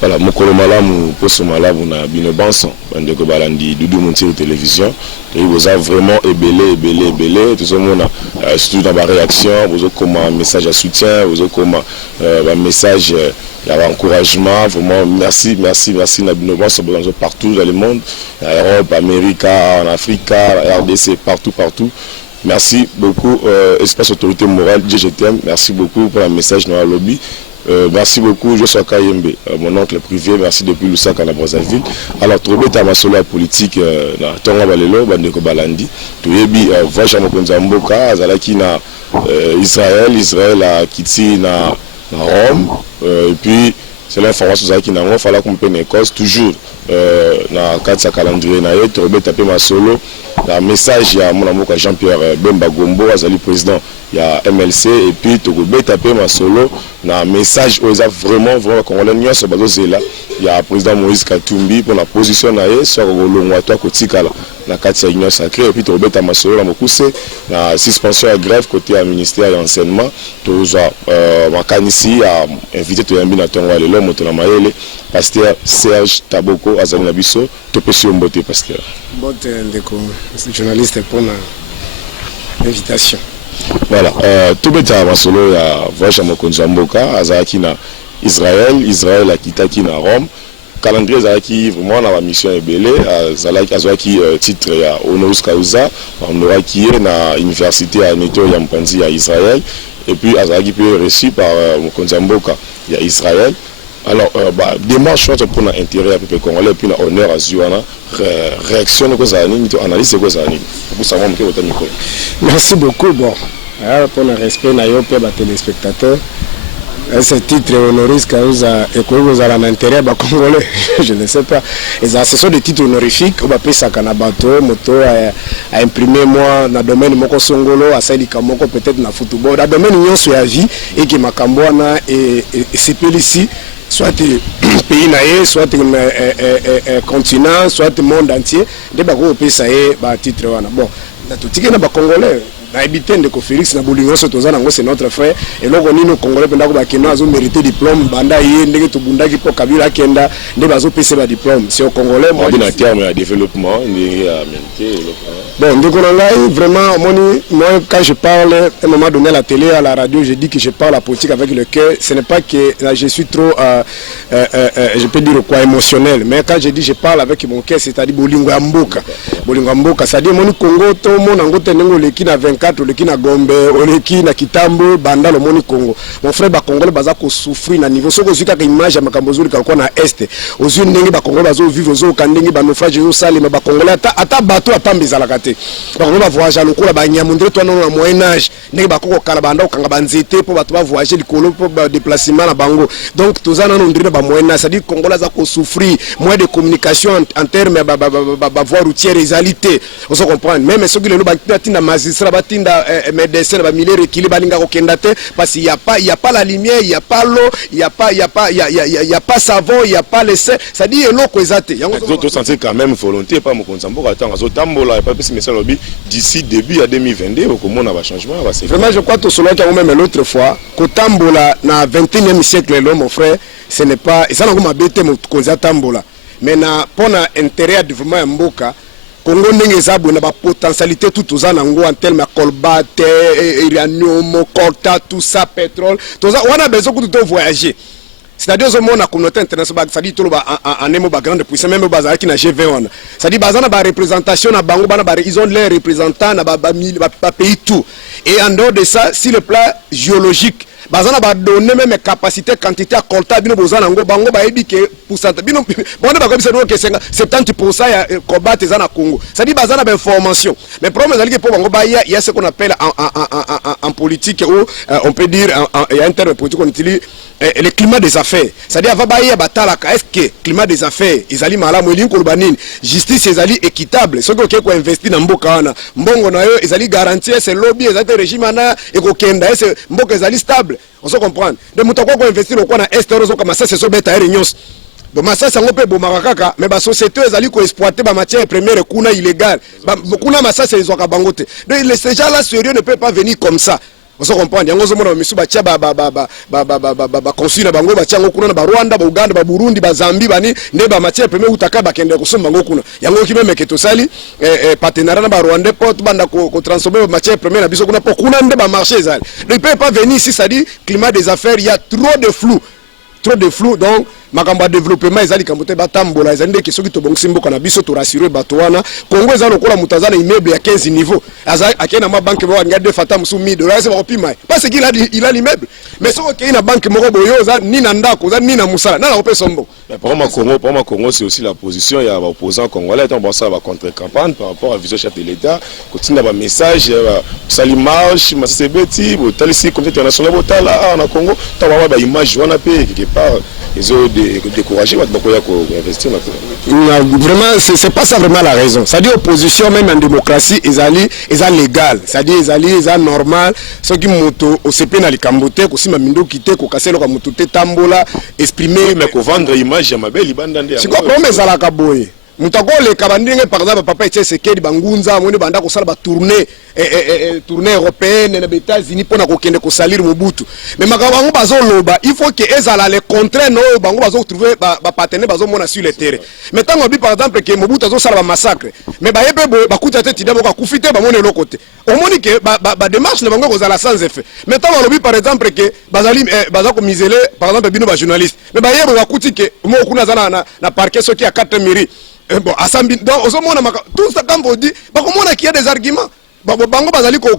Voilà, mokolo malamu poso malamu na bino banson bande ko balandi Doudou Montiri télévision et vous avez vraiment ébélé tout ce monde surtout dans la réaction vous avez comme un message de soutien vous avez comme un message d'encouragement vraiment merci na bino banson partout dans le monde en Europe, Amérique, en Afrique, en RDC partout. Merci beaucoup espace autorité morale je t'aime merci beaucoup pour le message dans le lobby. Merci beaucoup, je suis Kayembe, mon oncle privé, merci depuis Lusaka na Brazzaville. Alors, trouver ta masolo politique na Tonga Balelo, Bandeko Balandi, tu yebi Vaja Mokonza Mboka, Azalaki na Israël a quitté na Rome, et puis c'est l'information qui n'a pas fallu qu'on paye cause toujours na 4 calendrier na tu trouver taper masolo, la message ya mon amour Jean-Pierre Bemba Gombo, Azali président. Il y a MLC et puis tu peux taper ma solo na message aux vraiment congolais n'y a ce bateau là il y a président Moïse Katumbi pour la position na sur le toi kotika na kati ya union sacrée et puis tu peux taper ma solo la mokuse na suspension à grève côté à ministère de l'enseignement tous makanisi a invité to yambi na tonga le lomo to na mayele pasteur Serge Taboko azali na biso to pesi mbote pasteur mbote ndeko journaliste pour l'invitation. Voilà, tout le temps, masolo ya Vaja Mokonza Mboka, azaki na Israël a kitaki na Rome. Calendrier azaki vraiment na la mission ebele, azaki titre ya honoris causa, honoraki na université à Neto ya Mpanzi à Israël et puis azaki puis reçu par Mokonza Mboka ya Israël. Alors, démarche pour l'intérêt à peu congolais puis l'honneur à Zuana, réaction que ça a analyse que ça a pour savoir que votre micro. Merci beaucoup. Bon, pour le respect na yo pe ba téléspectateurs. Ce titre honoris causa et que vous avez l'intérêt à congolais, je ne sais pas. Et ça, ce sont des titres honorifiques. On va payer ça quand bateau, moto à imprimer moi dans le domaine moko songolo, à salika moko peut-être na football. Dans le domaine union sur la vie et qui m'a camboana et c'est ici. Soit pays naïe, soit continent, soit monde entier. Des bagos pays ça est titre wana. Bon, na tout ticket na ba congolais. Na habité de Félix na bolingo sotoza nango c'est notre frère et là on est congolais pendant ko bakena azo mériter diplôme banda yé ndenge to bundaki po kabila kenda nde bazo pese ba diplôme c'est au congolais moi en termes de développement ndenge ya mériter bon ndeko ngai vraiment moi quand je parle à un moment donné à la télé à la radio je dis que je parle la politique avec le cœur ce n'est pas que là je suis trop je peux dire quoi émotionnel mais quand je dis je parle avec mon cœur c'est-à-dire bolingo ya mboka c'est-à-dire mon Congo to mon ngo tenengo leki na 24 leki na Gombe oleki na Kitambo banda le moni Congo mon frère ba congolais baza ko souffrir na niveau soko zuka ka image ya makambo zuri ka na est ozu ndenge ba congolais bazo vivre zo ka ndenge ba naufrage zo sale ba congolais ata bateau atambeza kate ba congolais ba voyager lokola ba nyamundre to na moyen âge ndenge ba koko kala banda okanga banzete po bato ba voyager likolo po ba déplacement na bango donc tozana na ndire ba moyen âge c'est-à-dire congolais za ko souffrir moyen de communication en termes ba voie routière égalité on se comprend même ceux qui le batina magistrat batinda médecin ba militaire qui balinga ko kendate parce qu'il y a pas la lumière il y a pas l'eau il y a pas savon il y a pas les ça dit l'eau ko ezate yango to sentir quand même volonté pas mokonza mboka tanga zo tambola et pas pesi message lobby d'ici début à 2022 au comment va changement va se vraiment je crois que cela qui a même l'autre fois ko tambola na 21e siècle là mon frère ce n'est pas et ça na ko mabete mokonza tambola mais na pona intérêt à développement ya mboka Congo ndenge zabu na ba potentialité tout aux anango en termes de colbate, uranium, colta, tout ça, pétrole. Tout ça, on a besoin de voyager. C'est-à-dire que la communauté internationale, c'est-à-dire que en grande puissance, même qui na G20, c'est-à-dire que la représentation na bango, ils ont leurs représentants na pays tout. Et en dehors de ça, si le plan géologique bazana ba donner même capacité quantité à colta bino bozana ngo bango ba ebi ke pourcentage bino bon ba comme c'est que 70% ya combattre za na Congo ça dit bazana ba information mais problème c'est que pour bango ba il y a ce qu'on appelle en politique où on peut dire il y a un terme politique on utilise le climat des affaires c'est-à-dire va ba ya batala est-ce que climat des affaires izali malamu elinko lubanini justice ezali équitable ce que ko investir na mboka wana mbongo na yo ezali garantie c'est lobby ezali régime na ekokenda c'est mboka ezali stable. On se comprend. De moutako ko investir au na est euro comme ça c'est so beta réunions. Bon massa ça ngopé bo marakaka mais ba société ezali ko exploiter ba matière première kuna illégal. Kuna massa c'est zoka bangote. Donc ces gens là sérieux ne peut pas venir comme ça. Vous comprenez? Yango zo mona misu ba tia ba consul na bango ba tia ngo kuna na ba Rwanda, ba Uganda, ba Burundi, ba Zambie bani nde ba matière première utaka ba kende ko somba ngo kuna. Yango ki meme keto sali partenariat na ba Rwanda porte banda ko transformer ba matière première na biso kuna po kuna nde ba marché zali. Ne peut pas venir ici, ça dit climat des affaires, il y a trop de flou. Trop de flou, donc makamba développement ezali kambote batambola ezali ndeki soki to bongisi mboka na biso to rassurer bato wana Congo ezali lokola mutazana immeuble ya 15 niveaux azali akena ma banque ba ngade fata musu $1000 c'est ba kopima parce qu'il a l'immeuble mais soko ke ina banque moko boyo za ni na ndako za ni na musala na ko pesa mbo pour moi Congo c'est aussi la position il y a opposants congolais donc bon ça va contre campagne par rapport à vision chef de l'état continue ba message sali marche masebeti botalisi comité international botala na Congo to ba image wana pe quelque part ils ont découragé investir vraiment c'est pas ça vraiment la raison. Ça dit opposition même en démocratie ils ont légal, ça dit ils ont normal ce qui moto au CP na likambote ko sima mindo kité ko kaselo ka moto te tambola exprimer mais ko vendre image ya mabel libanda ndé. C'est quoi problème ça la kaboye? Mutako le kabandinge par exemple papa etse sekedi bangunza mwene banda ko sala ba tournée européenne na États-Unis pona ko kende ko salir Mobutu mais makabango bazo loba il faut que ezala les contraintes no bango bazo trouver ba partenaire bazo mona sur le terrain mais tango bi par exemple que Mobutu azo sala ba massacre mais ba yebe ba kuta tete tidabo ka kufite ba mona lo côté au moni que ba démarche na bango ko zala sans effet mais tango lobi par exemple que bazali baza ko miseler par exemple bino ba journaliste mais ba yebe ba kuti que mo kuna zana na parquet soki a 4 mairie. Bon, donc, tout ça, quand vous dites, qu'il y a des arguments. Bango bazali ko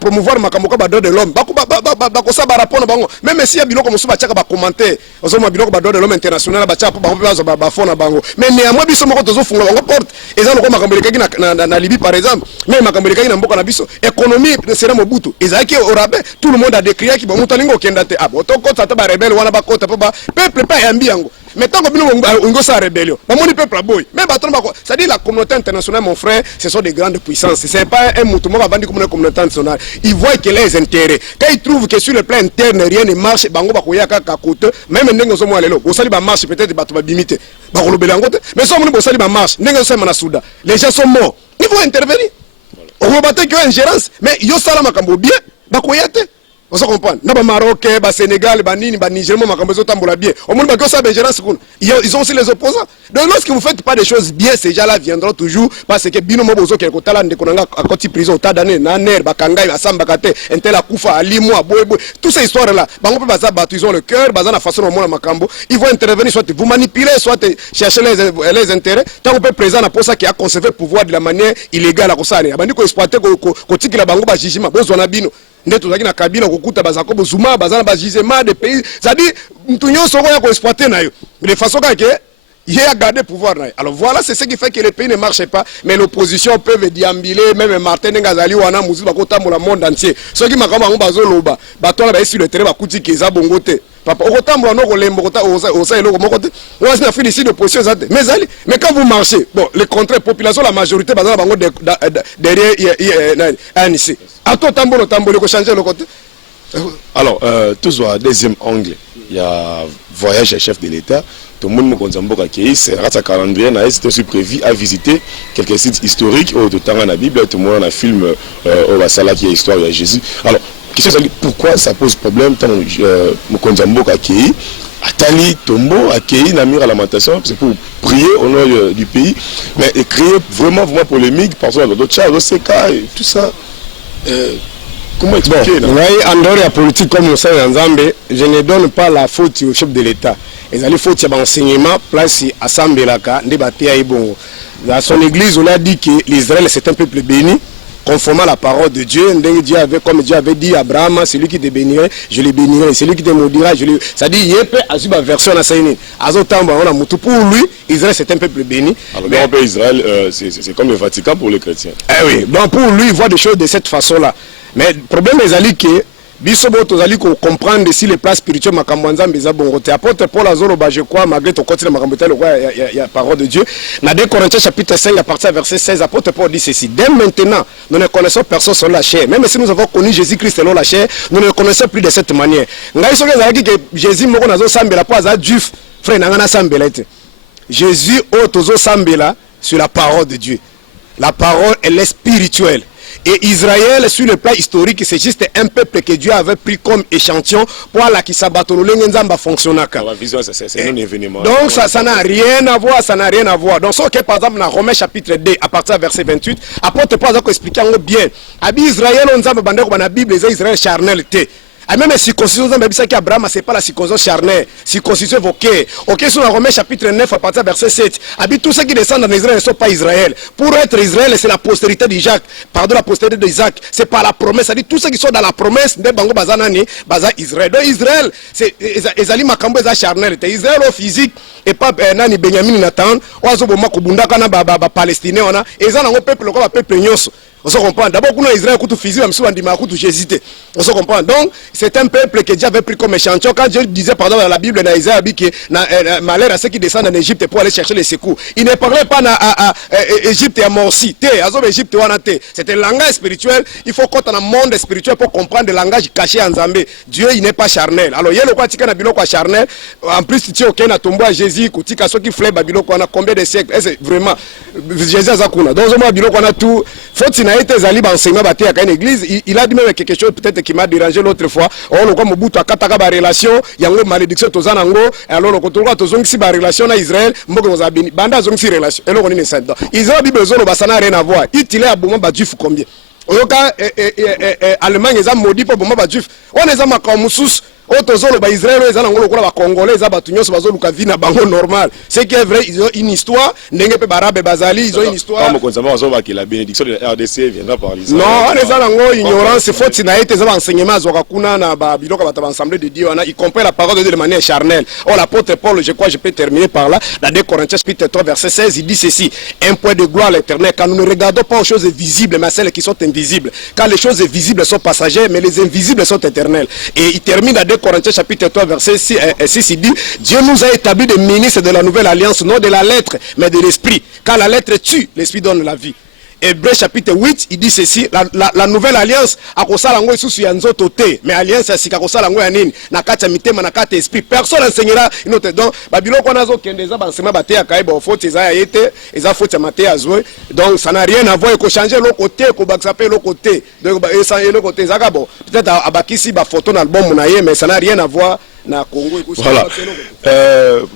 promouvoir makambo ka ba droit de l'homme bako sa ba rapport bango même si ya biloko musuba chaka ba commenter osoma biloko ba droit de l'homme international ba chapa bango ba fona bango mais néanmoins biso moko tozo funga bango porte eza loko makambo lekaki na Libye par exemple même makambo lekaki na mboka na biso économie sera Mobutu ezaki au rabais tout le monde a décrié ki ba mutalingo kenda te ah boto ko tata ba rebelle wana ba kota ba peuple pas yambi yango mais tant que bino ngo sa rébellion ba moni peuple boy même baton ba ça dit la communauté internationale mon frère ce sont des grandes puissances c'est pas un tout le monde va dire comme une communauté internationale ils voient que les intérêts quand ils trouvent que sur le plan interne rien ne marche bango ba koya ka côté même ndengo so mo lelo osali ba marche peut-être ba to ba bimité ba ko lobela ngote mais so mo osali ba marche ndengo so na souda les gens sont morts il faut intervenir on va battre que ingérence mais yo sala makambo bien ba koya te. On se comprend. Naba Maroc, ba Sénégal, ba Nini, ba Niger, makambo zo tambola bien. Au monde ba ko sa ingérence kuna. Ils ont aussi les opposants. Donc lorsque vous faites pas des choses bien, ces gens-là viendront toujours parce que bino mo bozo ke ko tala ndekonanga à côté prison ta d'année na ner ba kangai asamba kate entela kufa ali moi boy toutes ces histoires là. Bango pe baza batu ils ont le cœur, baza na façon mo na makambo. Ils vont intervenir soit vous manipuler soit chercher les intérêts. Tant qu'on peut présent na posa qui a conservé le pouvoir de la manière illégale à kosani. Abandi ko exploiter ko tikila bango ba jugement besoin na bino. Ndeto zaki na kabila kokuta bazako bozuma bazana ba gisement des pays ça dit mtunyo soko ya ko exploiter nayo de façon que il a gardé pouvoir nayo. Alors voilà c'est ce qui fait que les pays ne marchent pas mais l'opposition peut déambuler même Martin Ngazali wana muzi bakota mo la monde entier ceux qui makamba ngo bazoloba batona ba sur le terrain bakuti keza bongote papa okotambola no kolembo kota osa eloko moko te on a fait ici de position ça mais quand vous marchez bon les contre population la majorité bazana bango derrière ANC ato tambolo ko changer le côté. Alors toujours deuxième angle il y a voyage à chef de l'État tout le monde Mokonzamboka qui c'est un calendrier c'est aussi prévu à visiter quelques sites historiques au temps dans la Bible tout le monde a film au Basala qui est histoire de Jésus. Alors question c'est pourquoi ça pose problème tant Mokonzamboka qui Atali Tombo accueilli Namir à lamentation c'est pour prier au nom du pays mais créer vraiment polémique parce que d'autres choses c'est cas tout ça comment expliquer là en dehors de la politique comme on sait en Zambie je ne donne pas la faute au chef de l'État. Et il faut qu'il y ait un enseignement place assemblée là dans son église on a dit que l'Israël c'est un peuple béni conformément à la parole de Dieu comme Dieu avait dit à Abraham celui qui te bénirait je le bénirai celui qui te maudira je le ça dit il y a une version à Saïni pour lui Israël c'est un peuple béni. Alors mais, Israël c'est comme le Vatican pour les chrétiens. Oui donc pour lui il voit des choses de cette façon là mais le problème est que bisobo tozali ko comprendre si les places spirituelles makambo nzambe za bongo te apôtre Paul azoloba je crois malgré ton côté makambo te le roi il y a parole de Dieu dans 2 Corinthiens chapitre 5 à partir verset 16 apôtre Paul dit ceci dès maintenant nous ne connaissons personne selon la chair même si nous avons connu Jésus-Christ selon la chair nous ne le connaissons plus de cette manière ngai soki ezalaki que Jésus moko nazo sambela po aza juif frère nanga na sambela te Jésus o tozo sambela sur la parole de Dieu la parole elle est spirituelle. Et Israël, sur le plan historique, c'est juste un peuple que Dieu avait pris comme échantillon pour la qui s'abatolole nzamba fonctionnaka. C'est un événement. Donc ça n'a rien à voir, ça n'a rien à voir. Donc ça, par exemple, dans Romains chapitre 2, à partir du verset 28, apporte pas à expliquer bien. Abi Israël, on zamba bandeko dans la Bible, les Israël charnel té. Et même la circoncision, Abraham, c'est pas la circoncision charnelle, circoncision évoquée. Ok, sur la Romains chapitre 9, à partir du verset 7. Abi, tous ceux qui descendent en Israël ne sont pas Israël. Pour être Israël, c'est la postérité d'Isaac. Pardon, la postérité d'Isaac. C'est pas la promesse. C'est-à-dire, tous ceux qui sont dans la promesse, de Bango Bazanani, Baza Israël. Donc, Israël, c'est Ezali Makambo, Eza charnel. Israël au physique, et pas Nani Benjamin Nathan, Oazo Boma Kubunda, Kana, Palestinais, on a. Et ça, on a un peuple, le peuple Nyos. On se comprend. D'abord, quand Israël coûte physique, même si on dit que j'ai hésité. On se comprend. Donc, c'est un peuple que Dieu avait pris comme échantillon. Quand Dieu disait, pardon, dans la Bible, dans Isaïe, que malheur à ceux qui descendent en Égypte pour aller chercher les secours. Il ne parlait pas à Égypte et à Morsi. C'était un langage spirituel. Il faut qu'on ait un monde spirituel pour comprendre le langage caché en Zambé. Dieu, il n'est pas charnel. Alors, il y a le quoi, il y a charnel. En plus, tu es au tombeau à Jésus, tu as ceux qui flèbent Babylone, on a combien de siècles. C'est vraiment, Jésus a Zakuna. Donc, Babylone, on a tout. Faut a été Zali enseignement à une église, il a dit même quelque chose peut-être qui m'a dérangé l'autre fois. On le voit Mobutu akataka ba relation, il y a une malédiction tozanango, et alors le contrôle tozong si ba relation na Israël, mboko zabini, banda zong si relation. Et là on est ça. Israël bi besoin ba ça n'a rien à voir. Il est aboma ba juif combien. Oyoka Allemagne ils ont maudit pour boma ba juif. On les a makamusus. Otozolo ba Israël ils ont ngolo ba congolais ils ont nyonso bazoluka vie na bango normal. C'est qui est vrai, ils ont une histoire, ndenge pe barabe bazali, ils ont une histoire. Comme konzama bazoba que la bénédiction de la RDC viendra par l'Israël. Non, les gens ignorance, faut qu'il ait des enseignements zokakuna na ba biloko ba ensemble de Dieu, y compris la parole de Dieu de manière charnelle. Oh l'apôtre Paul, je crois je peux terminer par là, dans 2 Corinthiens chapitre 3 verset 16, il dit ceci: un point de gloire à l'Éternel quand nous ne regardons pas aux choses visibles mais celles qui sont invisibles. Car les choses visibles sont passagères mais les invisibles sont éternelles. Et il termine dans 2 Corinthiens chapitre 3 verset 6, il dit: Dieu nous a établi des ministres de la nouvelle alliance, non de la lettre mais de l'esprit. Car la lettre tue, l'esprit donne la vie. Hébreux chapitre 8, il dit ceci: la nouvelle alliance a kosala ngo isusu ya nzoto te, mais alliance ya sika kosala ngo ya nini na kati ya mitema na kati ya esprit. Personne enseignera une autre. Donc babilo kona zo kende za bansema bate ya kaiba faute za ya yete, eza faute ya mate ya zwe. Donc ça n'a rien à voir, il faut changer le côté, ko baksape le côté. Donc ça le côté zaka bon. Peut-être abakisi ba photo na album na ye, mais ça n'a rien à voir. Voilà.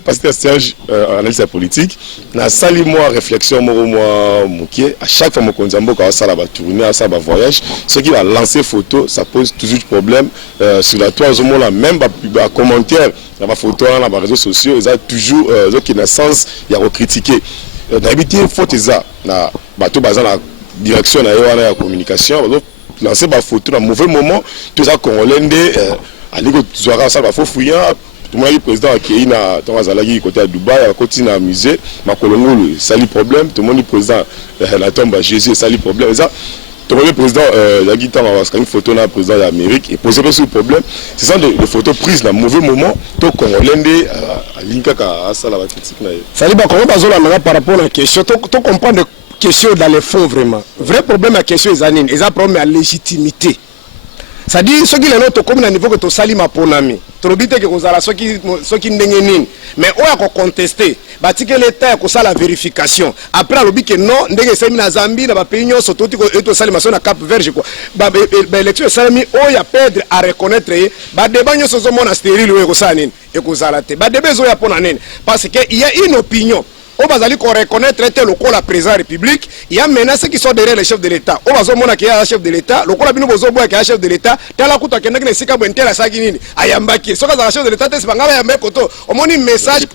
Pasteur Serge, analyse politique, na sali moi réflexion moi mouké à chaque fois mon konzambo quand ça va tourner ça va voyage, ce qui va lancer photo, ça pose toujours problème sur la toile au moment même ba commentaire, la photo dans les réseaux sociaux, ils ont toujours qui n'a sens il y a recritiquer. D'habitude faute ça na bateau basant la direction na la communication, lancer ba photo dans mauvais moment, tout ça congolais aliko zwara ça va faut fouiller tout le président qui na Tanzanie côté à Dubaï à côté na musée makolongolo ça li problème tout le monde président la tombe Jésus ça li problème ça tout le président la guitare va faire une photo na président de l'Amérique et poser ce problème ce sont des photos prises dans mauvais moment tout congolais à linka ka ça la critique na ça li ba ko bazola na par rapport à la question to comprendre question dans les fonds vraiment vrai problème à question ezanine eza problème à légitimité. Ça dit ce qui est notre comme niveau que to sali ma ponami to lobite que kozala ce qui ndenge nini mais on a contesté bati que l'état ko sala vérification après lobi que non ndenge sami na Zambie na ba pays nyonso to to sali maso na Cap Vert quoi ba élection sami o ya perdre à reconnaître ba débat nyonso zo mona stérile we ko sala nini e ko sala te ba débat zo ya pona nini parce que il y a une opinion. On va aller reconnaître le président de la République. Il y a maintenant ceux qui sont derrière le chef de l'État. On va dire qu'il y a un chef de l'État. Le Cola Bino Bozoboa qui est un chef de l'État. Tel la couta qui est un sika bontel à Saguinini. Ayambaki. Ce que le chef de l'État, c'est pas grave. On a un message.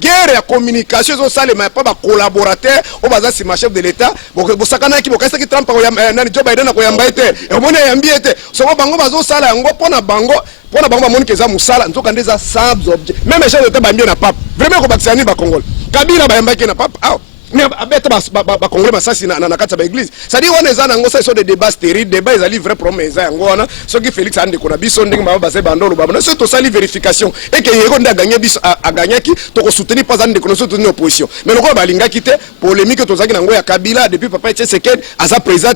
Guerre et communication. Ils ont ça les mais pas collaborateurs. On va dire c'est ma chef de l'État. Bon sakana qui boka qui Trump nani Joe Biden ko yamba été. Et on a yambi été. So bango bazo sala ngo pona bango. Pona bango moni keza musala. Nzoka ndeza sans objet. Même chef de l'État bambia na pape. Vraiment ko baksani ba Congol. Kabila bayambaki na papa mais abeta ba congolais masasi na kati ba église ça dit on est en ngo ça sont des débats stériles débat ils ali vrai promesse yango wana ce qui Félix ande ko na biso ndenge ba ba se bandolo ba na c'est to sali vérification et que yego nda gagner biso a gagner ki to ko soutenir pas ande ko soutenir opposition mais le ko ba linga kité polémique to zaki na ngo ya Kabila depuis papa Tshisekedi asa président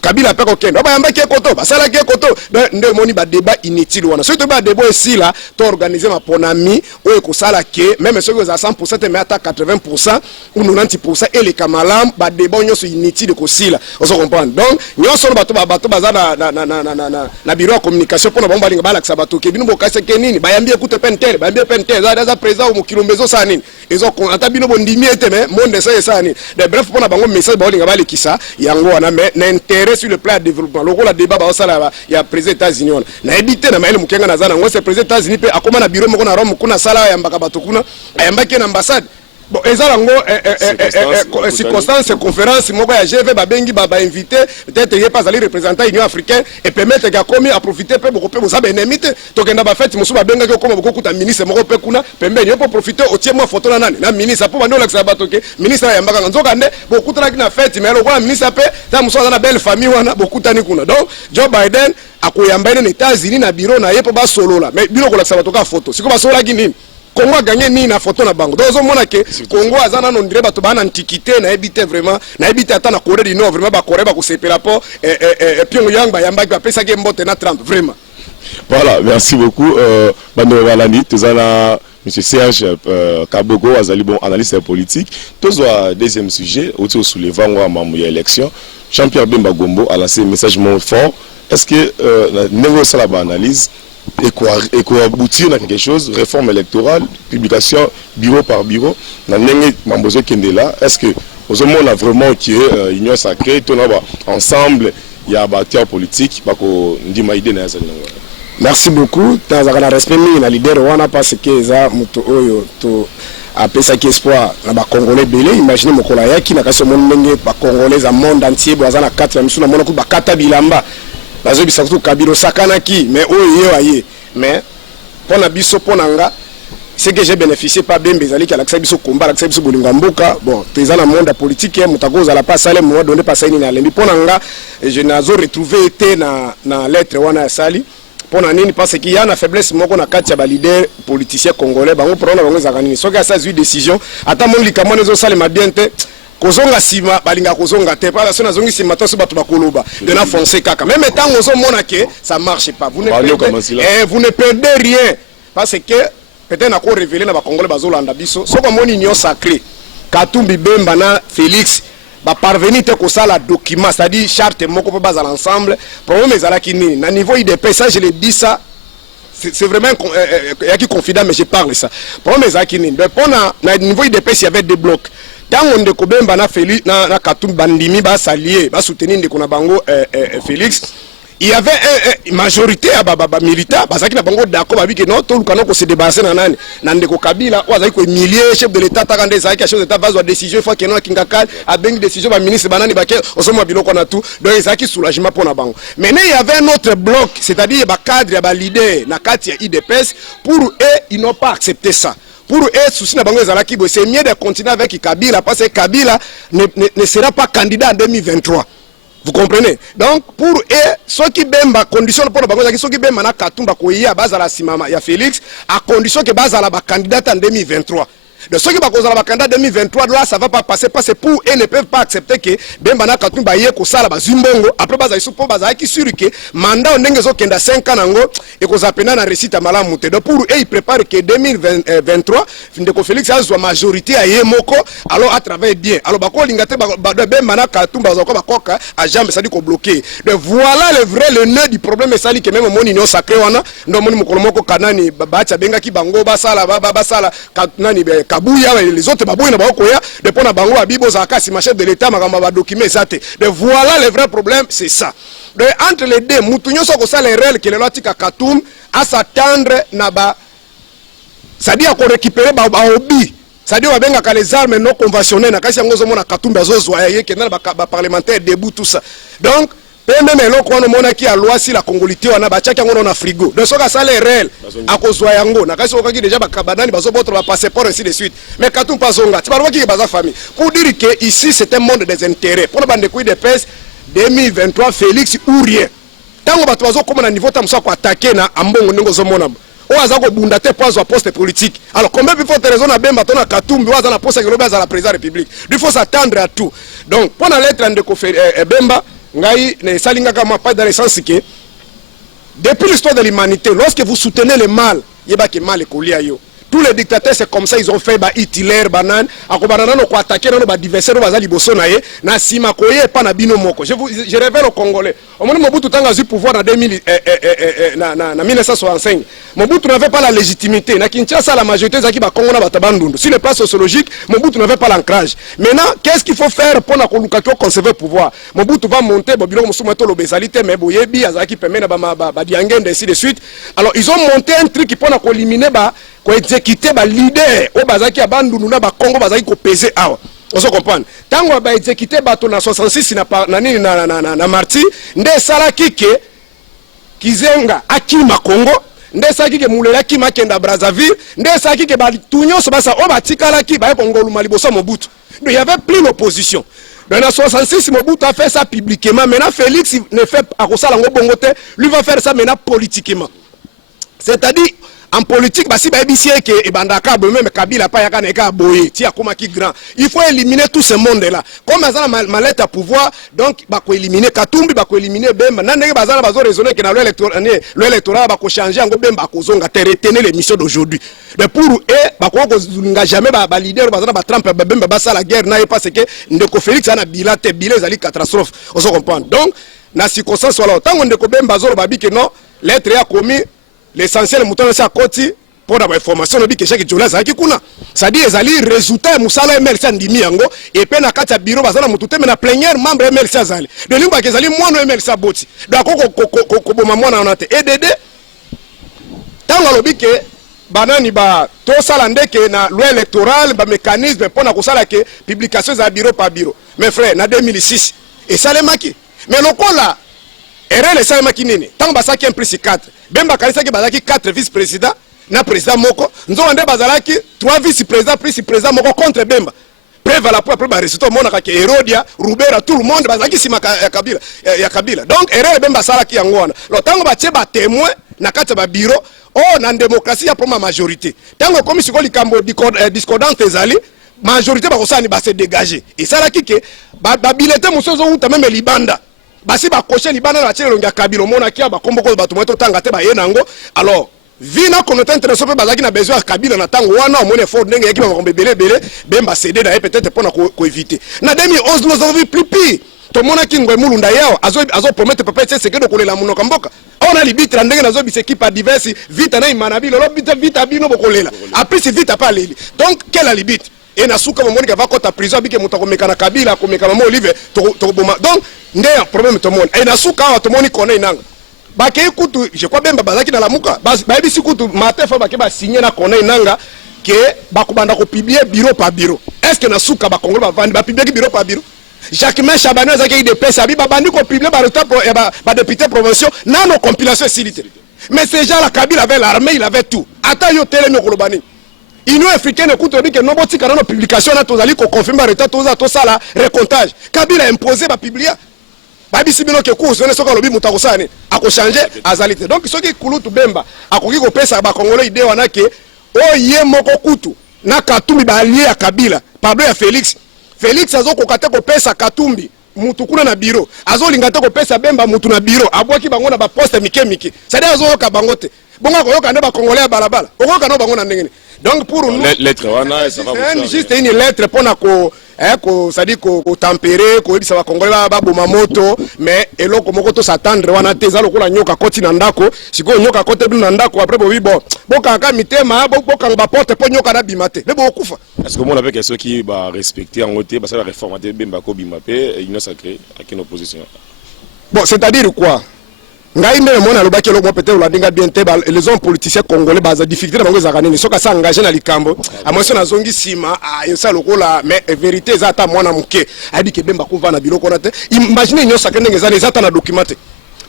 Kabila pe kokendo ba yamba ki koto ba sala ki koto nde moni ba débat inutile wana surtout ba débat ici là to organiser ma ponami o ko sala ke même ceux qui à 100% mais à 80% ou 90% et les kamalam ba débat nyoso inutile ko sila on se comprend donc nyoso bato baza na bureau de communication pour na bomba linga bala bato ke bino bokase ke nini ba yambi écoute pentel ba yambi pentel za président ou kilombezo sa nini ils ont ata bino bondimi ete mais monde ça nini de bref pour na bango message ba linga bala kisa yango wana mais n'intérêt sur le plan de développement loko la débat ba sala ya président États-Unis na éviter na maile mukenga na zana ngo c'est président États-Unis pe akoma na bureau moko na Rome kuna sala ya mbaka bato kuna ayamba ke na ambassade. Bon, ezalango circonstance conférence moko ya GV ba bengi ba invité peut-être yé pas aller représenter l'Union africaine et permettre ga komi à profiter pe beaucoup pe boza benemite to kenda ba fête musu ba benga ko koma beaucoup ta ministre moko pe kuna pembe yo pour profiter au tiers moi photo na nani na ministre pour bando la sabato ke ministre ya mbaka nzoka nde beaucoup ta na fête mais le roi ministre pe ta musu na belle famille wana beaucoup tani kuna donc Joe Biden akoyamba ene États-Unis na bureau na ye po ba solo la mais bilo ko la sabato ka photo siko ba solo la gini Congo a gagné ni na photo na bango. Donc on a que Congo a zana non dire bato bana antiquité na ebité vraiment na ebité ata na Corée du Nord vraiment ba Corée ba ko sepela po Pyongyang ba yamba ba pesa ke mbote na Trump vraiment. Voilà, merci beaucoup Bando Walani tezana monsieur Serge Kabogo azali bon analyste politique. Tozo deuxième sujet autour soulevant wa mamu ya élection. Jean-Pierre Bemba Gombo a lancé un message fort. Est-ce que la négociation la analyse et quoi aboutir à quelque chose, réforme électorale, publication bureau par bureau, est-ce que au monde a vraiment qui est union sacrée, tout ensemble, il y a un acteur politique, merci beaucoup. Dans un respect na leader wana parce que ça muto oyo to après ça qui espoir na ba congolais belé imaginez mokola yaki na kaso monde ndenge ba congolais à monde entier boza na 4 misu na mona ku ba kata bilamba. Bazo bisatu kabiro sakanaki mais oyo aye mais pour na biso ponanga c'est que j'ai bénéficié pas bien bezali ki alakisa biso combat alakisa biso bolinga mboka bon teza na monde politique mutakoza la pas sale mo donner pas saini na lembi ponanga je nazo retrouver été na lettre wana sali pona nini parce qu'il y a na faiblesse moko na kati ya ba leader politicien congolais bango prendre bango za kanini soki asa zui décision ata mo likamone zo sale mabiente kozonga sima balinga kozonga te pas la sona zongi sima to so bato bakoloba de na foncer kaka même tant ozo mona que ça marche pas vous ne perdez rien parce que peut-être na ko révéler na ba congolais bazolanda biso soko moni union sacrée Katumbi Bemba na Félix ba parvenir te ko sala document c'est-à-dire charte moko pe bazala ensemble problème ezala kini na niveau IDP ça je le dis ça c'est vraiment qui confident mais je parle ça problème ezala kini mais pour na niveau IDP il y avait des blocs. Tant on de Kobemba na Félix na Katumbi bandimi ba s'allier ba soutenir ndeko na bango Félix il y avait une majorité à baba militaire bazaki na bango d'accord ba biki non to lukana ko se débarrasser na nani na ndeko Kabila wazaki ko humilier chef de l'état takande zaki chef de l'état va décision fois que non kingakal a bengi décision ba ministre banani ba ke osomo biloko na tout donc ezaki soulagement pour na bango mais il y avait un autre bloc c'est-à-dire ba cadre ba leader na kati ya IDPS pour eux ils n'ont pas accepté ça. Pour eux, souci na bango ezalaki bo c'est mieux de continuer avec Kabila parce que Kabila ne sera pas candidat en 2023. Vous comprenez? Donc pour eux, ceux qui bemba condition pour bango ceux qui bemba na Katumba ko ya bazala simama ya Félix à condition que bazala ba candidat en 2023. De ceux qui va causer la candidat 2023 là ça va pas passer parce que pour eux ne peuvent pas accepter que Bemba na Katumba ye ko sala ba zimbongo après baza iso po baza ki sur que mandat ndenge zo kenda 5 ans nango et ko zapena na récite malamu te. Donc pour eux ils préparent que 2023 ndeko Félix azwa majorité à ye moko alors à travers bien alors ba ko lingate ba Bemba na Katumba zo ko ba koka a jamais ça dit ko bloquer. Donc voilà le nœud du problème ça dit que même mon union sacrée wana ndo moni mukolo moko kanani ba cha benga ki bango ba sala ba sala kanani Kabouya les autres babouya na bakoya depuis na bango abibo za kasi chef de l'état makamba ba document ça te. De voilà le vrai problème c'est ça. De entre les deux mutunyo so ko ça les réels que le loti Katum à s'attendre na ba ça dit à ko récupérer ba hobby ça dit on benga ka les armes non conventionnelles na kasi ngozo mona Katumba zozo aye ke na ba parlementaire debout tout ça. Donc même eloko wana mona ki a loi si la congolité wana ba tchaki ngo na frigo de soka sale réel akozwa yango na kasi okaki déjà ba kabanani bazo botre ba passeport ainsi de suite mais Katum pasonga ti balwa ki baza famille pour dire que ici c'est un monde des intérêts pour bande couille de pèse 2023 Félix ou rien tango bato bazo comme na niveau tamso ko attaquer na ambongo ndingo zo mona o azako bunda te poids poste politique alors combien il faut te raison na Bemba to na Katumbi waza na poste que le base à la présidence de la République il faut s'attendre à tout donc pour la lettre de Bemba ngai ne salinga kama pas dans le sens que depuis l'histoire de l'humanité, lorsque vous soutenez le mal, yeba ke mal ekolia yo. Tous les dictateurs, c'est comme ça, ils ont fait Hitler, banane, akobanana no ko attaquer no ba adversaire no bazali boso na ye, na sima ko ye pa na bino moko. Je révèle aux Congolais. Au moment Mobutu tanga zu pouvoir en 1965. Mobutu n'avait pas la légitimité. Na Kinshasa la majorité zaki ba Congo na batabandundu. Sur le plan sociologique, Mobutu n'avait pas l'ancrage. Maintenant, qu'est-ce qu'il faut faire pour na koluka ko conserver le pouvoir? Mobutu va monter bo biloko musumu to lobezalité mais boyebi azaki permet na ba diangende ainsi de suite. Alors, ils ont monté un truc qui pour na ko éliminer ko exécuter ba leader o bazaki abandundu na ba Congo bazaki ko peser awa. On se comprend. Tango ba exécuter bato na 66 na nini na marti nde sala kike kizenga akima Congo nde sala kike mulela kima kenda Brazzaville nde sala kike ba tunyo so basa o batikala ki ba Congolo maliboso Mobutu. Donc il y avait plus l'opposition. Dans la 66 Mobutu a fait ça publiquement. Maintenant Félix ne fait à Rosala Ngobongote, lui va faire ça maintenant politiquement. C'est-à-dire en politique, si Kabila grand, il faut éliminer tout ce monde-là. Comme ça, malette à pouvoir, donc, il faut éliminer Katumbi, il faut éliminer Bemba. Il faut raisonner que l'électorat va changer, il faut retenir les missions d'aujourd'hui. Mais pour eux, il n'y a jamais de leader, Trump, la guerre, parce que Félix a un bilan, une catastrophe. On se comprend. Donc, dans ces circonstances, tant qu'on que non, l'être a commis. L'essentiel mouton c'est à côté pour avoir information de que chaque journée ça qui kuna ça dit ezali résultat musala MLC ndimi yango et puis na kati ya bureau bazana mutute mais na plénière membre MLC azali de limba kezali mwana MLC boti donc ko boma mwana onate EDD tango lobi ke banani ba to sala ndeke na loi électorale ba mécanisme pour na kosala ke publication za bureau par bureau mes frères na 2006 et ça les maki mais lokola erreur ça maki nini tango basaki un plus 4 Bemba Kalisa qui bazaki 4 vice-présidents, na président moko, nous avons bazalaki 3 vice-présidents plus président moko contre Bemba. Preuve à la fois après résultat monaka que Herodia, Rubera tout le monde bazaki sima ya Kabila. Donc erreur Bemba sala ki yangwana. Lo tango ba tsheba témoin na kati ba bureau, oh na démocratie ya pour ma majorité. Tango comme siko likambo discordante ezali, majorité ba kosani ba se dégager. Et sala ki ke ba bilete musozo uta même libanda. Basi ba cocher libana na tshele longa Kabila mona kia ba komboko ba tumoto tanga te ba yenango alors vina konote intéressé pe bazaki na besoin Kabila na tango wana mona effort ndenge yaki ba kombebele bemba céder na peut-être pour na ko éviter na 2011 nous avons vu plus pire to mona ki ngwe mulunda yao azo promettre papa c'est que de kolela munoka mboka on a libitra ndenge nazo bise équipe à diverses vite na imanabi lo vite bino bokolela après c'est vite pas leli donc quelle a limite et na suka momoni ka va kota prison bike mutako mekana Kabila ko mekana mo Olive to boma donc ndé problème to moni et na suka to moni kona inanga ba ke kutu je crois bien bazaki na lamuka ba bisi kutu matefa ba ke ba signer na kona inanga que ba kubanda ko publier bureau par bureau est-ce que na suka ba Congo ba vandi ba publier bureau par bureau Jacquemain Chabano zaki de pesa bi ba bandi ko publier ba résultat ba député provinciaux na no compilation silité mais ces gens la Kabila avait l'armée il avait tout ata yo tele no kolobani Union africaine écoute dit que non boti kana no publication na tozali ko confirmer résultat to ça la recomptage Kabila imposé ba publier ba bisi bino ke ku zone soka lobi mutako sane ako changer azalité donc soki kulutu Bemba akoki ko pesa ba Congolais idée wana ke o ye moko kutu na Katumbi ba allié ya Kabila pardon ya Félix azo ko kate ko pesa Katumbi mutu kuna na bureau azo lingate ko pesa Bemba mutu na bureau abwaki bango na ba poste mike c'est à dire azo ka bangote bonga ko yoka ne ba Congolais balabala okoka no bango na ndenge donc pour nous lettre wana ça va juste une lettre pour na ko ça dit ko tempérer ko ebisa ba Congolais ba boma moto mais eloko moko to s'attendre wana teza lokola nyoka koti na ndako siko nyoka kote bi na ndako après bo boka ka mitema boka ba porte po nyoka na bimate le bo kufa est-ce que mon avec ceux qui va respecter en côté parce que la réformateur Bemba ko bimapé union sacrée avec une opposition bon c'est-à-dire quoi ngai ndele mona lobaki lo mo peut-être olandinga bien te les hommes politiciens congolais baza difficulté na bango za kanini soka sa engagé na likambo amoso na zongi sima yo sa lokola mais vérité za ta mwana muke adi ke Bemba ko vana biloko na te imagine nyo sakende ngeza les ta na documenté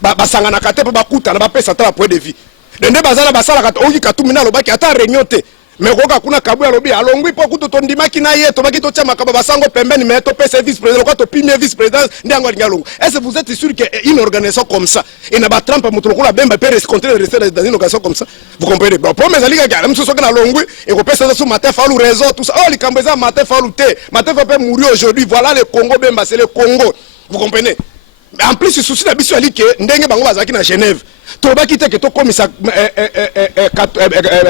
ba sanga na kate ba kuta na ba pesa ta point de vie ndende bazala basala kat oki Katumbi na lobaki ata réunion te mais koka kuna kabu ya lobi alongwi po kuto tondimaki na ye to baki to chama kaba basango pembeni mais to pesa vice président ko to premier vice président ndango ngalongo est-ce que vous êtes sûr que une organisation comme ça et na ba Trump mutuko la Bemba peut rester dans une organisation comme ça vous comprenez bon pour mes alliés gars même so na longwi et ko pesa sur matin falu réseau tout ça oh les kambeza matin falu te matin va pas mourir aujourd'hui voilà le Congo Bemba c'est le Congo vous comprenez En plus ce souci d'abisso ali que ndenge bango bazaki na Genève to ba kite que to commissaire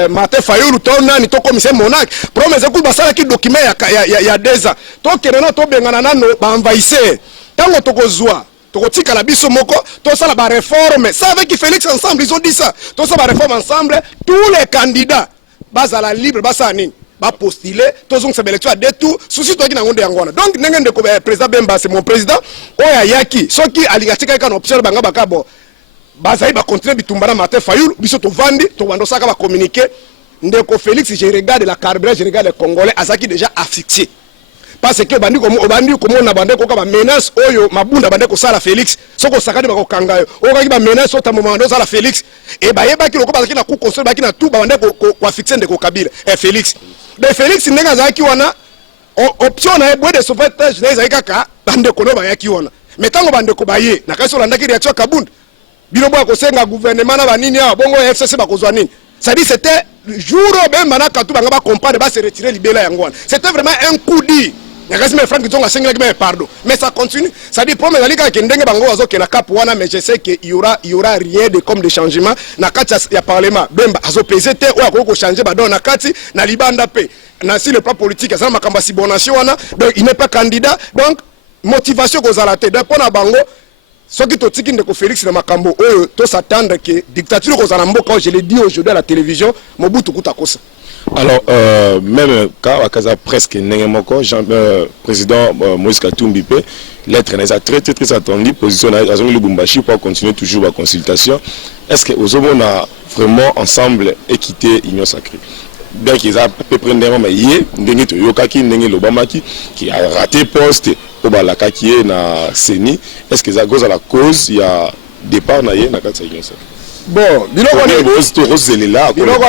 Martin Fayulu to nani to commissaire Monac promesse ku basala ki document ya 2 ans to kenena to bengana nano ba envahisseur tango to kozwa to kotika la biso moko to sala ba réforme ça avec Félix ensemble ils ont dit ça to sala ba réforme ensemble tous les candidats bazala libre basani ba postuler tozong sa élection à deux tours souci to ki na ngonde yangona donc ndenge ndeko président Bemba c'est mon président oya yaki soki aligatika kana option banga bakabo bazai ba continuer bitumbana Martin Fayulu biso to vandi to wando saka ba communiquer ndeko Félix je regarde la carburant je regarde les Congolais azaki déjà asphyxié parce que bandi comme na bande ko ka menace oyo mabunda bande ko sala Félix soko sakadi ba ko kangayo o ka ki ba menace ota moment ndo sala Félix et ba yeba ki loko bazaki na ku construire ba ki na tout ba bande ko fixer ndeko Kabila Félix de Félix ndenge zaki wana option na bois de sauvetage na zaki kaka bande ko no ba yaki wana metango bande ko baye na kaso landa ki réaction kabunda bino bwa ko senga gouvernement na banini ya bongo FCC ba ko zwa nini ça dit c'était jour même mana katu banga ba comprendre ba se retirer libéla yangwana c'était vraiment un coup dit Nakasime Franck Tonga sengela qui pardon mais ça continue ça dit promet ali ka kendenge bango wazo ke na cap wana mais je sais que il y aura rien de comme de changement na kati ya parlement Bemba azo peser te ou ko changer ba don na kati na libanda pe na si le plan politique ça makamba si bonation wana donc il n'est pas candidat donc motivation ko zalate donc pona bango soki to tiki ndeko Félix na makambo oyo to s'attendre que dictature ko zala mboka je l'ai dit aujourd'hui à la télévision Mobutu kutakosa. Alors, même quand à presque n'importe président Moïse Katumbi P, l'être n'est très attendu, position à Lubumbashi pour continuer toujours la consultation. Est-ce que aux hommes on a vraiment ensemble équité Union Sacrée? Bien qu'ils aient à peu près mais hier, Ndengi Yokaki, Ndengi Lobamaki, qui a raté poste au Balaka qui est na Seni, est-ce que ça cause à la cause il y a départ na Union Sacrée? Bon, biloko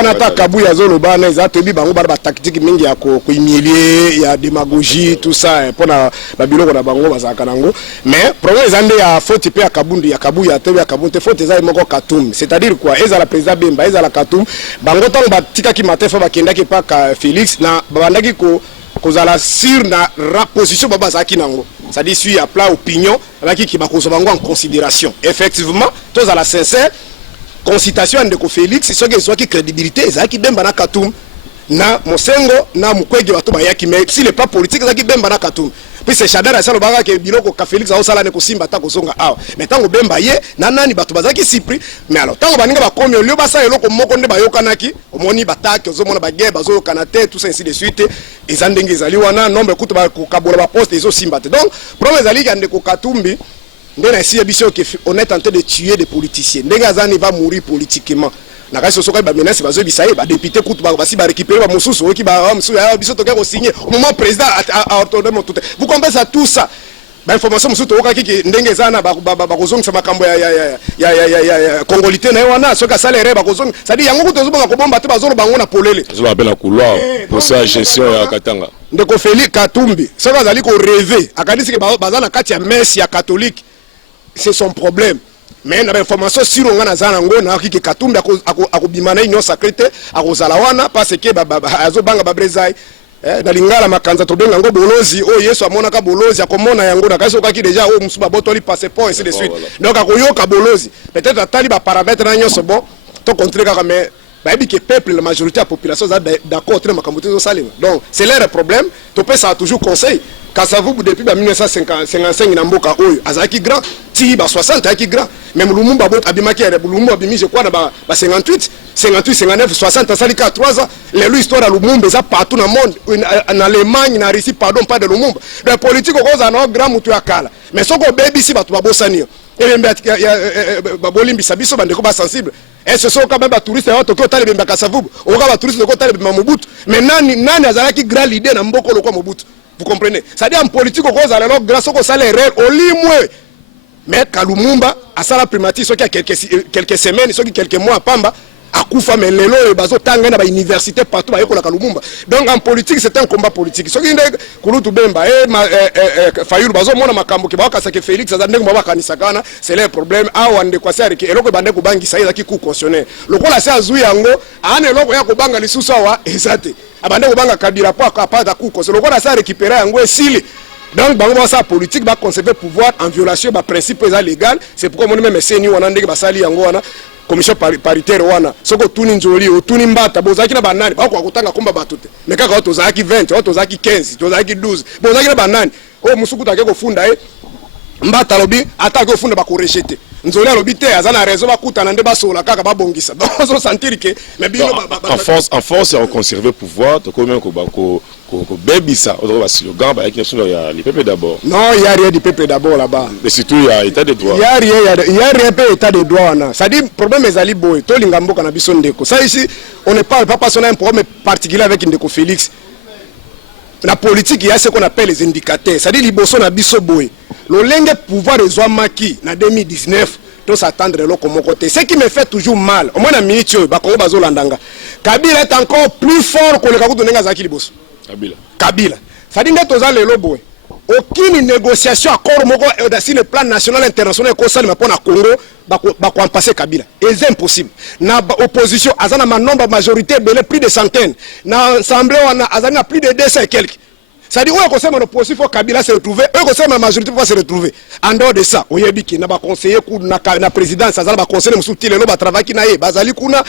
on attaque Kabuya Zoloba na ezatobi bango ba tactique mingi ya ko humilier ya démagogie tout ça pour na ba biloko na bango bazaka nango mais problème ezande ya faute pe ya Kabundi ya Kabuya te ya Kabunte faute eza moko Katum c'est-à-dire quoi eza la président Bemba eza la Katum bango tango batika ki matefa bakendaki pa ka Félix na babandaki ko kozala sur na position baba zaki nango ça dit suit à plat opinion avec qui ba kozoba bango en considération effectivement tous à la sincère consultation ndeko Félix c'est que soit qui crédibilité ezaki Bemba na Katum na Mosengo na Mukwege bato bayaki mais si le pas politique ezaki Bemba na Katum puis c'est Chadara ça le baga ke biloko ka Félix a osala ne ko simba ta ko songa awa mais tango Bemba ye na nani bato bazaki sipri mais alors tango baninga ba komi olio basa eloko moko nde bayokanaki omoni bataki ozomona bagye bazo kanate tout ça ainsi de suite ezandenge ezali wana nombre kutu ba kabola ba poste ezo simba te donc problème ezali ka ndeko Katumbi. On est en train de tuer des politiciens. Ndengazani va mourir politiquement. Na kasi soka ba menace bazo bisaye ba député kutu ba basi ba récupérer ba mususu ki ba mususu ya biso toka ko signer au moment président a ordonné tout. Vous comprenez ça tout ça. Ba information mususu toka ki ndengezana ba kozongisa makambo ya congolité na wana soka salaire ba kozong. Ça dit yango kuto zobanga ko bomba te bazolo bango na polele. Zo appelle la couloir pour sa gestion ya Katanga. Ndeko Félix Katumbi. Soka zali ko rêver. Akadisi ke bazana kati ya messe ya catholique. C'est son problème. Mais l'information sur on a zanango na ki Katumbi akobimana Union Sacrée akozalawana parce que azobanga babrezai na lingala makanza to benga ngo bolozi o Yesu amona ka bolozi akomona yango na kaso kaki déjà o musuba botoli passeport et ainsi de suite. Donc akoyoka bolozi peut-être atali ba paramètres na nyonso bon to contrer ka mais ba bi que peuple la majorité de la population d'accord très makambote zo salima. Donc c'est leur problème to peut ça toujours conseil. Kasavubu depuis 1955 na mboka oyo azaki grand ti ba 60 azaki grand même Lumumba bot abimaki ya Lumumba abimi je crois na ba 58 59 60 asali ka 3 ans les l'histoire de Lumumba ça partout dans le monde en Allemagne na Russie pardon pas de Lumumba les politiques oza na grand mutu akala mais soko baby si batu babosani et même ba bolimbisa biso bandeko ba sensible et ce sont quand même ba touristes ya Tokyo tale bemba Kasavubu oka ba touristes ko tale bemba Mobutu mais nani azalaki grand leader na mboko lokwa Mobutu. Vous comprenez? C'est-à-dire en politique, grâce au salaire, au limoué. Mais Kalumumba, à ça la primatie, il y a quelques semaines, il y a quelques mois à Pamba, à Koufa, mais les lois, ils ont une université partout, à Kalumumba. Donc en politique, c'est un combat politique. Ce qui est Kouloutou Bemba, Fayulu, Bazo, Mona Makambo, qui va casser Félix, c'est leur problème. Ah, on est quoi ça? Et l'autre bande Kubangi, ça y est, qui coup cautionné. Le quoi la c'est à Zouyango, à un éloque, Yakobanga, les sous-sawa, exact. Abande Kubanga Kabila, pas capable de coup, c'est le quoi la ça récupérer en Sili. Donc bango ça politique va conserver pouvoir en violation ba principe légal. C'est pourquoi moi même CNI wana ndenge basali yango wana commission paritaire wana soko tuni njoli otuni mbata bozaki na banani bako akutanga komba batute mais kaka otozaki 20 otozaki 15 otozaki 12 bozaki na banani o musuku take kofunda mbata lobi atake kofunda bako rejeter nzoli alobi te azana raison bakutana nde basola kaka babongisa donc on sentir que mais bino en force on conserver pouvoir to comme ko baby ça on va slogan ba équipe sur les peuples d'abord. Non, il y a rien du peuple d'abord là-bas. Mais surtout il y a état de droit. Il y a rien peu état de droit là. Ça dit problème est ali boy to lingambo kana biso ndeko. Ça ici on ne parle pas parce qu'on a un problème particulier avec Ndeko Félix. La politique il y a ce qu'on appelle les indicateurs. Ça dit liboso na biso boy. Le lenge pouvoir ezwa maki na 2019 to s'attendre le comme côté. Ce qui me fait toujours mal. Au moins na minute ba kongo bazo landanga. Kabila est encore plus fort que le kakuto nenga zaki liboso. Kabila. Ça dit que toza lelo boy. Aucune négociation accord moko sur le plan national international ko sali pour na Congo ba ko passer Kabila. C'est impossible. Na opposition azana ma nombre majorité belé plus de centaines. Na assemblée wana azana plus de 200 et quelques. Ça dit ouais conseil opposition faut Kabila se retrouver, eux conseil ma majorité faut se retrouver. En dehors de ça, oyebiki na ba conseiller ku na présidence azana ba conseiller musuti lelo ba travail ki na ye bazali kuna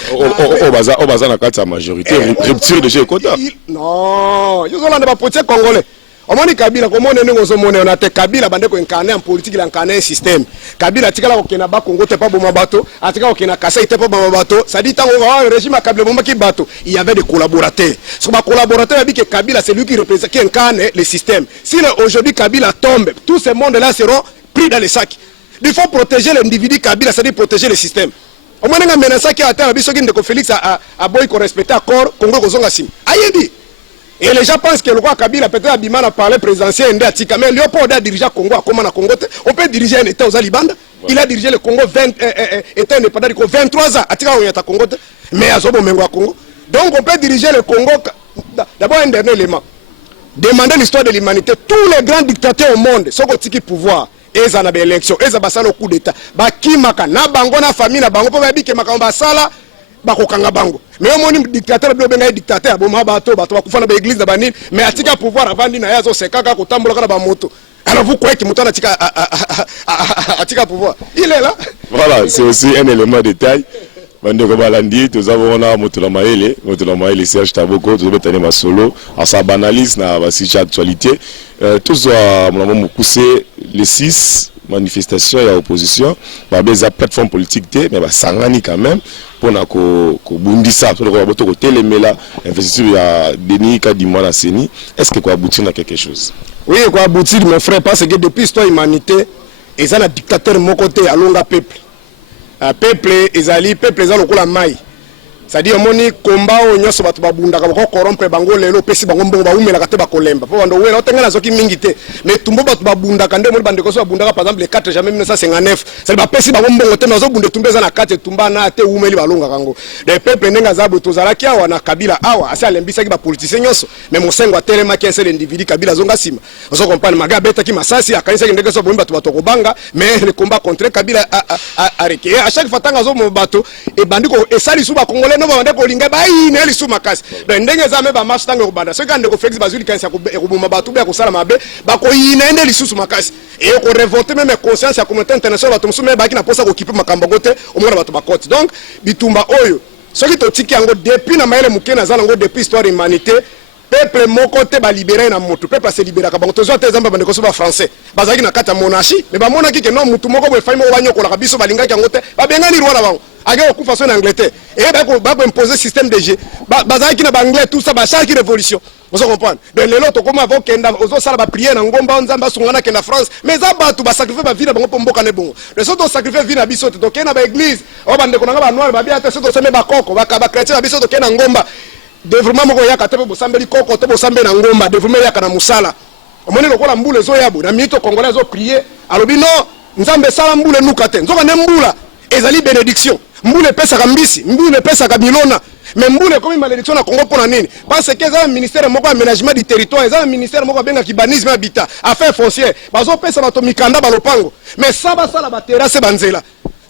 baza na kati ya majorité rupture de jeu quota. Non, yo zolanda ba politique congolais. Omoni Kabila comment on est zo mona on a te Kabila bande ko incarner en politique il incarner un système. Kabila tikala ko kena ba Congo te pas bon bateau, atika ko kena Kasai te pas bon bateau. Ça dit tant au régime Kabila bomba ki bateau, il y avait des collaborateurs. Ce ba collaborateurs a dit que Kabila c'est lui qui représente qui incarne le système. Si aujourd'hui Kabila tombe, tous ces mondes là seront pris dans les sacs. Il faut protéger l'individu Kabila, c'est-à-dire protéger le système. Au moins nga menace qui atteint biso ki Ndeko Félix a boy ko respecter accord Congo ko zonga sim. Ayebi. Et les gens pensent que le roi Kabila peut-être Abima a parlé présidentiel Ndé mais Léopold a dirigé Congo comment na Congo on peut diriger un état aux Alibanda. Il a dirigé le Congo 23 ans atika on yata Congo mais azobo mengo à Congo. Donc on peut diriger le Congo d'abord un dernier élément. Demander l'histoire de l'humanité, tous les grands dictateurs au monde sont au tiki pouvoir. Eza na élection, eza basala coup d'état. Ba kimaka na bango na famille na bango po ba bike makamba sala bakokanga bango. Mais au moins dictateur blo benga dictateur bo mabato bato bakufana ba église na banini mais atika pouvoir avandi na yazo sekaka ko tambola kana ba moto. Alors vous croyez que mutana atika pouvoir. Il est là. Voilà, c'est aussi un élément de détail. Bandeko balandi tous avons na motula maele Serge Taboko tous betane ma solo à sa banalise na ba situation actualité tous mon pousser les 6 manifestations et opposition ba beza plateforme politique té mais ba sangani quand même pour na ko bundisa to ko boto ko telemela investiture ya Denis Kadimwa na Seni est-ce que quoi aboutir na quelque chose? Oui, quoi aboutir mon frère parce que depuis l'histoire humanité et ça la dictateur mon côté à longa peuple peuple ezali peuple ezali lokola mai c'est-à-dire moni komba o nyoso batu babundaka bako corrompre bango lelo pesi bango mbongo baumela te bakolemba po bando wela otengana soki mingi te mais tumbo batu babundaka nde moni bandeko so babundaka par exemple le 4 janvier 1959 c'est ba pesi bango mbongo te nazo bunde tumbe za na 4 tumba na te umeli balonga kango des peuple ndenga zabo tozalaki awa na Kabila awa asa lembisa ki ba politicien nyoso mais mosengo atelema ki ese l'individu Kabila zonga sima on comprendre maga beta ki masasi akanisa ndenge so bomba batu kobanga mais le combat contre Kabila arrêté à chaque fois tanga zo mo bato e bandiko esali suba congolais no bande ko linga bayi ne lisu makasi donc ndenge za me ba marche tanga ko banda so kande ko Félix Bazuli kanisa ko buma bato be ko sala mabe ba ko yina ende lisu makasi et ko révolter même conscience ya communauté internationale bato musume ba ki na posa ko kipe makambo gote o mona bato bakoti donc bitumba oyo so ki to tiki yango depuis na maele mukena za ngo depuis histoire humanité peuple moko te ba libérer na moto peuple se libérer ka bango tozo te zamba bande ko so ba français bazaki na kata monarchie mais ba mona ki ke non mutu moko bo fay mo banyo ko la biso balinga ki yango te ba benga ni roi bango aga ko façon en Angleterre et ba ko imposer système de jeu bazaki na ba anglais tout ça ba chaque révolution vous comprenez donc les autres comme avant kenda ozo sala ba prier na ngomba nzamba sungana kenda France mais za batu ba sacrifier ba vie na bango pomboka ne bongo les autres sacrifier vie na biso te to kena ba église o bande ko na ba noir ba bia te so to seme ba koko ba chrétien ba biso to kena ngomba développement moko yaka te bosambeli koko te bosambe na ngomba développement yaka na musala omoni lokola mbule zo yabo na mito congolais zo prier alobi non nzambe sala mbule nuka te nzoka ne mbula ezali bénédiction mbule pesa ka mbisi mbule pesa ka milona mais mbule comme malédiction na Congo pona nini parce que ça ministère moko aménagement du territoire ça ministère moko benga kibanisme habitat affaires foncières bazo pesa bato mikanda balopango mais ça ba sala ba terrasse banzela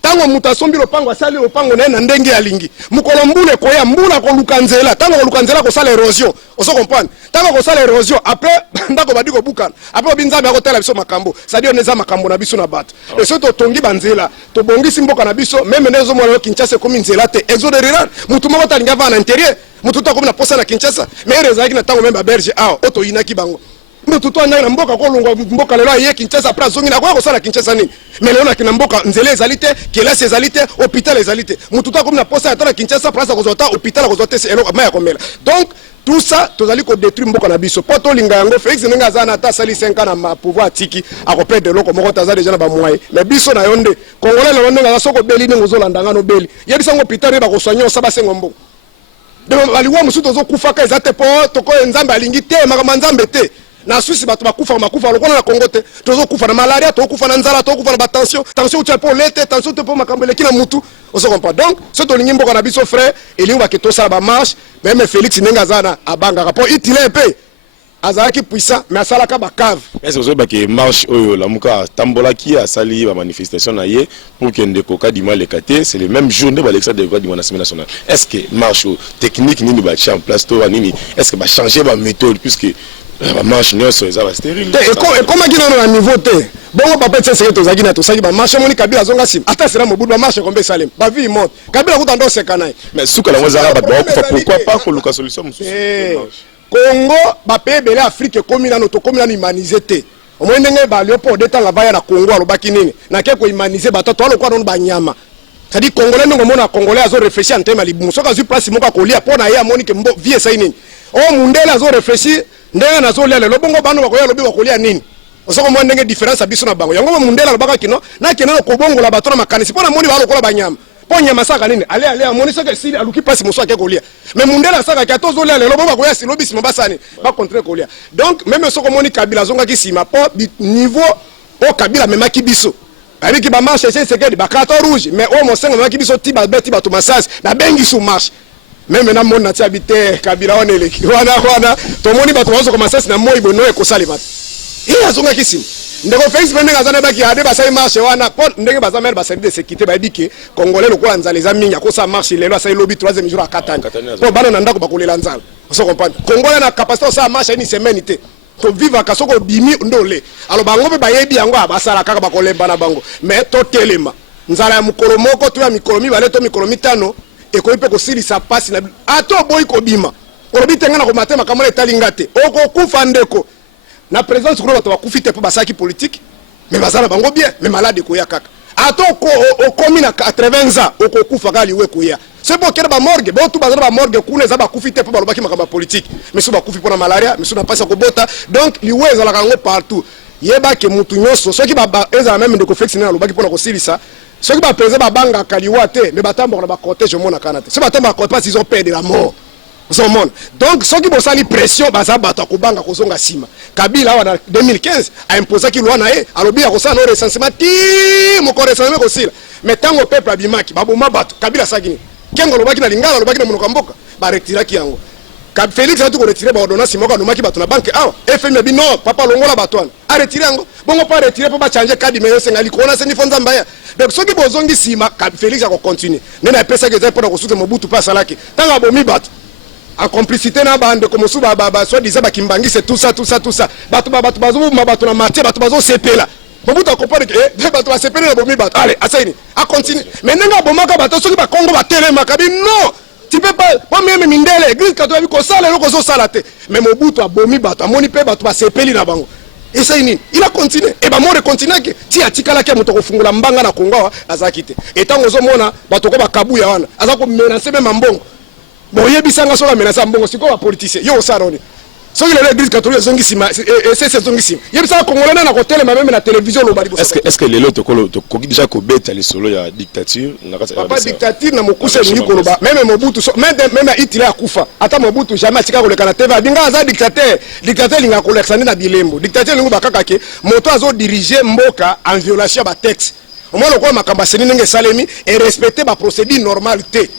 tango mutasombi lopango asali lopango na ndenge ya lingi mukolo mbule koya mbula ko lukanzela tango lukanzela ko sala erosion oso comprendre tango ko sala erosion après ndako badiko bukana après binzambe akotela biso makambo c'est-à-dire neza makambo na biso na bato et so to tongi banzela to bongisi mboka na biso même nezo mwana Kinshasa comme nzela te exode rural mutu moko talinga va na intérieur mutu to comme na posa na Kinshasa mais rezaki na tango même berge oto inaki bango mutu to anda na mboka ko lungwa mboka lelo ye Kinshasa après zongi na ko sala Kinshasa nini mais lelo na kina mboka nzela ezalite kelasi ezalite hôpital ezalite mutu to comme na posa ata na Kinshasa place ko zota hôpital ko zota c'est elo maya komela donc tout ça tozali ko détruire mboka na biso poto linga yango Félix ninga zana ata sali 5 ans na pouvoir tiki akopre de loko moko taza déjà na ba moyen mais biso na yonde congolais na yonde nga soko beli ningo zolanda no beli yebisa ngo hôpital ba ko soigner ça ba sengo mbo de baliwa musu tozo kufa ka ezate po toko nzambe alingi te makama nzambe te na Suisse bato bakufa makufa lokona na Congo te tozo kufa na malaria to kufa na nzala to kufa na tension tu pour lete tension te pour makambo lekina mutu on se comprend donc ce to lingimbo kana biso frère elingo ba keto sa ba marche même Félix Nenga zana abanga rapport itile un peu azaki puissant mais asala ka ba cave est-ce que ba ke marche oyo la muka tambola ki a sali ba manifestation na ye pour que ndeko ka dima le kate c'est le même jour de ba l'extrait de dima nationale nationale est-ce que marche technique nini ba en place to nini est-ce que ba changer ba méthode puisque la marche nyonso eza ba stérile et comment qui na niveau te bongo papa tse sekete ozaki na to saki ba marche moni Kabila zonga sim ata sera mobudu ba marche kombe salem ba vie monte Kabila kutando sekana mais suka la ngozala ba kufa pourquoi pas ko luka solution mususu Congo ba pays belé Afrique komi na to komi na humaniser te au moins ndenge ba Léopold de tanga baya na Congo alobaki nini na ke ko humaniser ba to alokwa non ba nyama c'est-à-dire congolais ndongo mona congolais azo réfléchir en termes libu soka zu place moka kolia pona ya moni ke mbo vie sai nini o mundela azo réfléchir ndenge nazo lia lelo bongo bano bakoya lobi bakolia nini osoko mwa ndenge différence abiso na bango yango mundela lobaka kino na kino ko bongo la bato na makanisi pona moni ba lokola banyama ponya masaka nini ale amoni soka sili aluki pasi moso ake kolia mais mundela saka ka tozo lia lelo bongo koya silobi sima basani ba contre kolia donc même soko moni Kabila zonga ki sima po niveau o Kabila memaki biso avec ba marche c'est que ba carton rouge mais au mon sengo memaki biso tiba beti ba to massage na bengi sous marche même na mona ti habiter Kabila onele wana to moni ba to wazo commencer na moi bono e ko sali bat il azonga kisima ndeko Félix Nenga zana ba ki ade ba sai marche wana po ndenge ba zamel ba service de sécurité ba dike congolais lokola nzala za mingi ko sa marche lelo sai lobby 3e jour à Katanga po bana na ndako ba kolela nzala on se comprend congolais na capacité sa marche une semaine té to vivre ka soko bimi ndole alo bango be ba yebi yango abasala kaka ba kolemba na bango mais to telema nzala ya mukolo moko to ya mikolo mi bale to mikolo mitano et ko ipe ko silisa pasi na ato boy ko bima olobi tenga na ko matema kamole talinga te oko kufa ndeko na présence ko bato bakufite po basaki politique mais bazala bango bien mais malade ko ya kaka ato ko o komi na 80 ans oko kufa gali we ko ya c'est bon kera ba morgue bo tu bazala ba morgue kuna za bakufite po balobaki makamba politique mais so bakufi po na malaria mais so na pasa ko bota donc liweza la kango partout yeba ke mutu nyoso soki ba eza même ndeko Félix na lobaki po na ko silisa ceux qui va peser ba banga kaliwate mais batambo na ba cortège mona kanate ceux batambo ba pas ils ont peur de la mort son monde donc ceux qui vont sali pression baza bato ko banga ko zonga sima Kabila wana 2015 a imposé ki loi na e alobi ya ko sa no recensement ti mo ko recensement ko sila mais tango peuple abimaki baboma bato Kabila sagini kengo lobaki na lingala lobaki na monoko mboka ba retiraki yango Kab Félix a tout retiré ba ordonnance moko no maki bato na banque awa FM bi non papa longola bato wana a retiré yango bongo pas retiré pa ba changer carte mais sengali ko na seni fonza mbaya donc ceux qui bozongi sima Kab Félix a ko continuer nena pesa que za pour ko soutenir Mobutu pas salaki tanga bomi bato en complicité na bande comme sous ba soit disait ba kimbangi c'est tout ça bato bazo ma bato na maté bato bazo sepela Mobutu a compris que bato ba sepela na bomi bato allez asaini a continuer mais nenga bomaka bato ceux qui ba Congo ba telema kabi non tu peux pas moi même mindele église catholique ko sala loko so salate mais Mobutu a bomi bato amoni pe bato ba sepeli na bango et ça il a continué et ba more continuer que ti atikala ke moto ko fungula mbanga na Kongo azakite et tant ozomona bato ko ba kabuya wana azako menacer même mbongo bon yebisanga sola menacer mbongo siko ba politicien yo saroni so il l'église catholique zongi sima c'est zongi sima yebisanga congolais na ko télé même na télévision lo bali est-ce que les lots ko déjà ko beta les solo ya dictature na pas dictature na mokuse ni ko ba même Mobutu même Hitler akufa ata Mobutu jamais atika ko le kana TV binga za dictateur linga ko lexane na bilembo dictateur lingo bakaka ke moto azo diriger mboka en violation ba texte au moins le quoi makamba seni nge salemi et respecter ba procédure normalité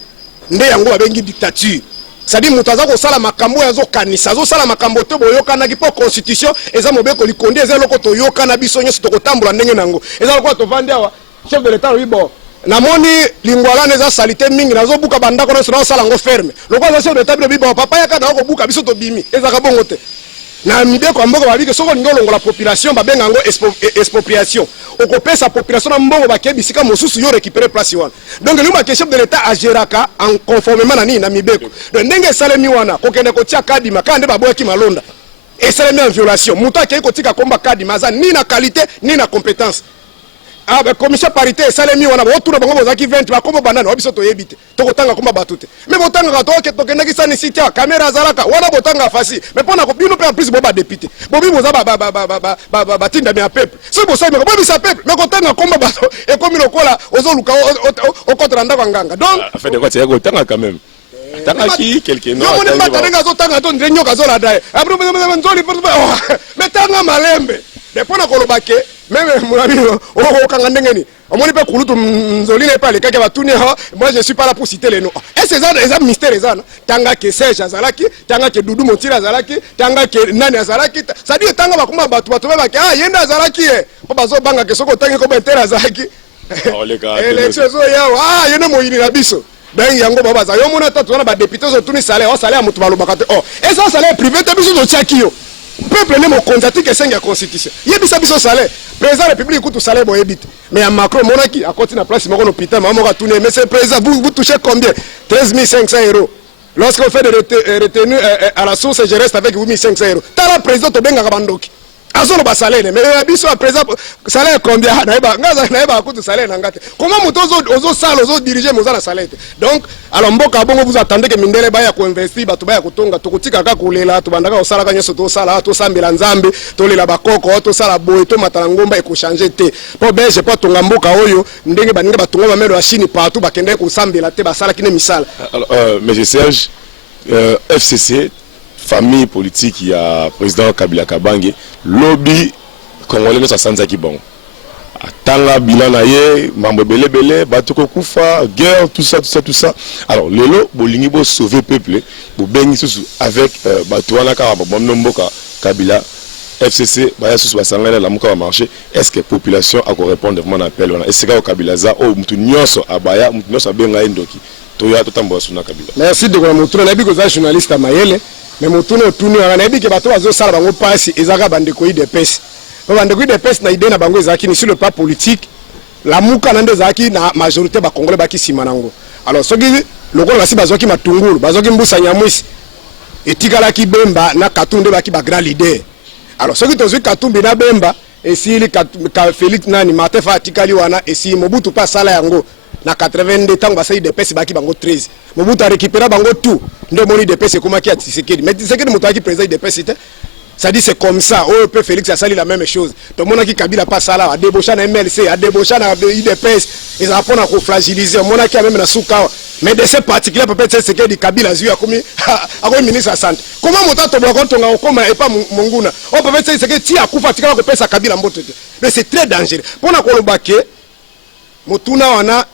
nde yango babengi dictature c'est-à-dire mutaza ko sala makambo yazo kanisa zo sala makambo te boyokana ki po constitution eza mobeko likondi eza loko to yokana biso nyoso to kotambola ndenge nango eza loko to vandi awa chef de l'état oui bon namoni lingwala neza salite mingi nazo buka bandako na sona sala ngo ferme lokwa za chef de table bibo papa yaka na ko buka biso to bimi ezaka bongo te na mibeko mboka babike soko ngolongo la population babenga ngo expropriation okopesa population na mbongo bakebisika mosusu yo récupérer place wana donc luma ke chef de l'état agiraka en conformément na nini na mibeko donc ndenge salemi wana kokende ko tia kadima kande baboyaki malonda et salemi en violation muta ke ko tika komba kadima za ni na qualité ni na compétence. Ah ben commission parité salemi wana autour bango bozaki 20 ba kombo banana obiso to yebite to kotanga komba batute mais botanga ka to ke to kenaki sani sitia caméra zalaka wana botanga fasi mais pona ko bino pe en plus boba député bobi boza ba tinda mi a peuple so bosa me bobi sa peuple mais kotanga komba bato e komi lokola ozoluka o contre ndako nganga donc fait de quoi c'est kotanga quand même tanga ki quelqu'un non yo moni mata nga zo tanga to ndrenyo ka zo la dai après mais tanga malembe de pona ko lobake même mon ami o kanga ndengeni omoni pe kulutu nzoli ne pale kaka batuni ha moi je suis pas là pour citer les noms et ces ça mystère ezana tanga ke Serge Azalaki tanga ke Dudu Motira Azalaki tanga ke nani Azalaki ça dit tanga bakuma batu ba ke yenda Azalaki po bazo banga ke soko tanga ko betera Azalaki élection zo ya yena moyini na biso ben yango baba za yo mona tatu wana ba député zo tuni salaire o salaire mutu balobaka te et ça salaire privé te biso zo tchakio peuple ne mo konzati ke senga constitution yebisa biso salaire président république coûte salaire bo yebite mais à Macron monaki à côté na place moko hôpital maman ka tourner mais c'est président vous touchez combien 13 500 euros lorsque vous faites de retenue à la source je reste avec 8 500 euros tala président to benga bandoki azolo ba salaire mais biso président salaire combien na eba coûte salaire na ngate comment moto ozo sala ozo diriger moza na salaire donc alors mboka bongo vous attendez que mindele baya ko investir batu baya kotonga to kutika ka kulela to bandaka osala ka nyeso to sala to sambela nzambe to lela bakoko to sala boye to matala ngomba e ko changer te po beje po tonga mboka oyo ndenge baninga batonga ba melo ya Chine partout bakende ko sambela te basala kine misala. Alors monsieur Serge FCC famille politique il y a président Kabila Kabange lobby congolais ne sanza ki bon atanga bilana ye mambo belebele batoko kufa guerre tout ça alors lelo bolingi bo sauver peuple bo bengi susu avec batwana ka bon nomboka Kabila FCC baya susu basangana la muka marché est-ce que population a ko répondre vraiment à appel wana est-ce que Kabila za o mutu nyonso abaya mutu nyonso benga endoki to ya to tambo suna Kabila. Merci de mutu na biko za journaliste Mayele mais motuno otuni wana ebi ke bato bazo sala bango pasi ezaka bandeko IDPS bandeko IDPS na idée na bango ezaki ni sur le plan politique la muka na ndezaki na majorité ba congolais baki simanango alors soki lokolo basi bazoki matungulu bazoki mbusa nyamwisi etikala ki Bemba na Katumbi baki ba grand leader alors soki tozo Katumbi na Bemba esili ka Félix nani Matefa atikali wana esi Mobutu pa sala yango na 82 tango basai de pesi baki bango 13 Mobutu a récupéré bango tout nde moni de pesi kuma ki Tshisekedi mais Tshisekedi moto aki président de pesi ça dit c'est comme ça au peu Félix a sali la même chose to mona ki Kabila pas sala a débauché na MLC a débauché na IDPS ils a pona ko fragiliser mona ki même na suka mais de ce particulier peut-être c'est que di Kabila zui a komi a ministre de santé comment moto to bloko tonga okoma et pas monguna on peut être c'est que ti akufa tikala ko pesa Kabila mbote mais c'est très dangereux pona ko lobake motuna wana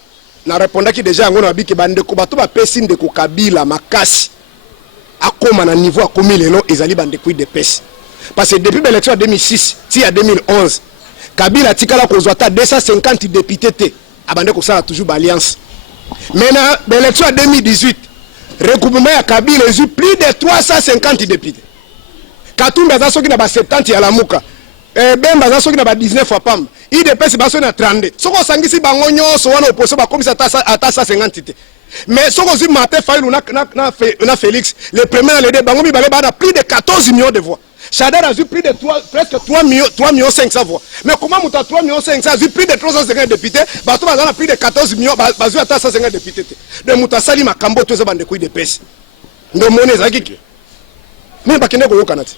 na répondaki déjà ngona babiki bande ko bato ba pesi ndeko Kabila makasi akoma na niveau akomi lelo ezali bande ko de pesi parce que depuis l'élection 2006 ti à 2011 Kabila tikala ko zwata 250 députés te abande ko sala toujours alliance maintenant l'élection 2018 recoupement ya Kabila ezu plus de 350 députés Katumbi aza soki na ba 70 ya lamuka Bemba za soki na ba 19 fois pam IDPS baso na 32 soko sangisi bango nyonso wana opposition ba komisa ata 50 te mais soko zi Martin Fayulu na Félix le premier le deux bango mi balé ba plus de 14 millions de voix Chadar a eu plus de presque 3 millions 500 voix mais comment muta 3 millions 500 a eu plus de 350 députés bato bazana plus de 14 millions bazu ata 150 députés de muta sali makambo to za bande ko IDPS ndo mone za kiki mais bakende ko yokana te.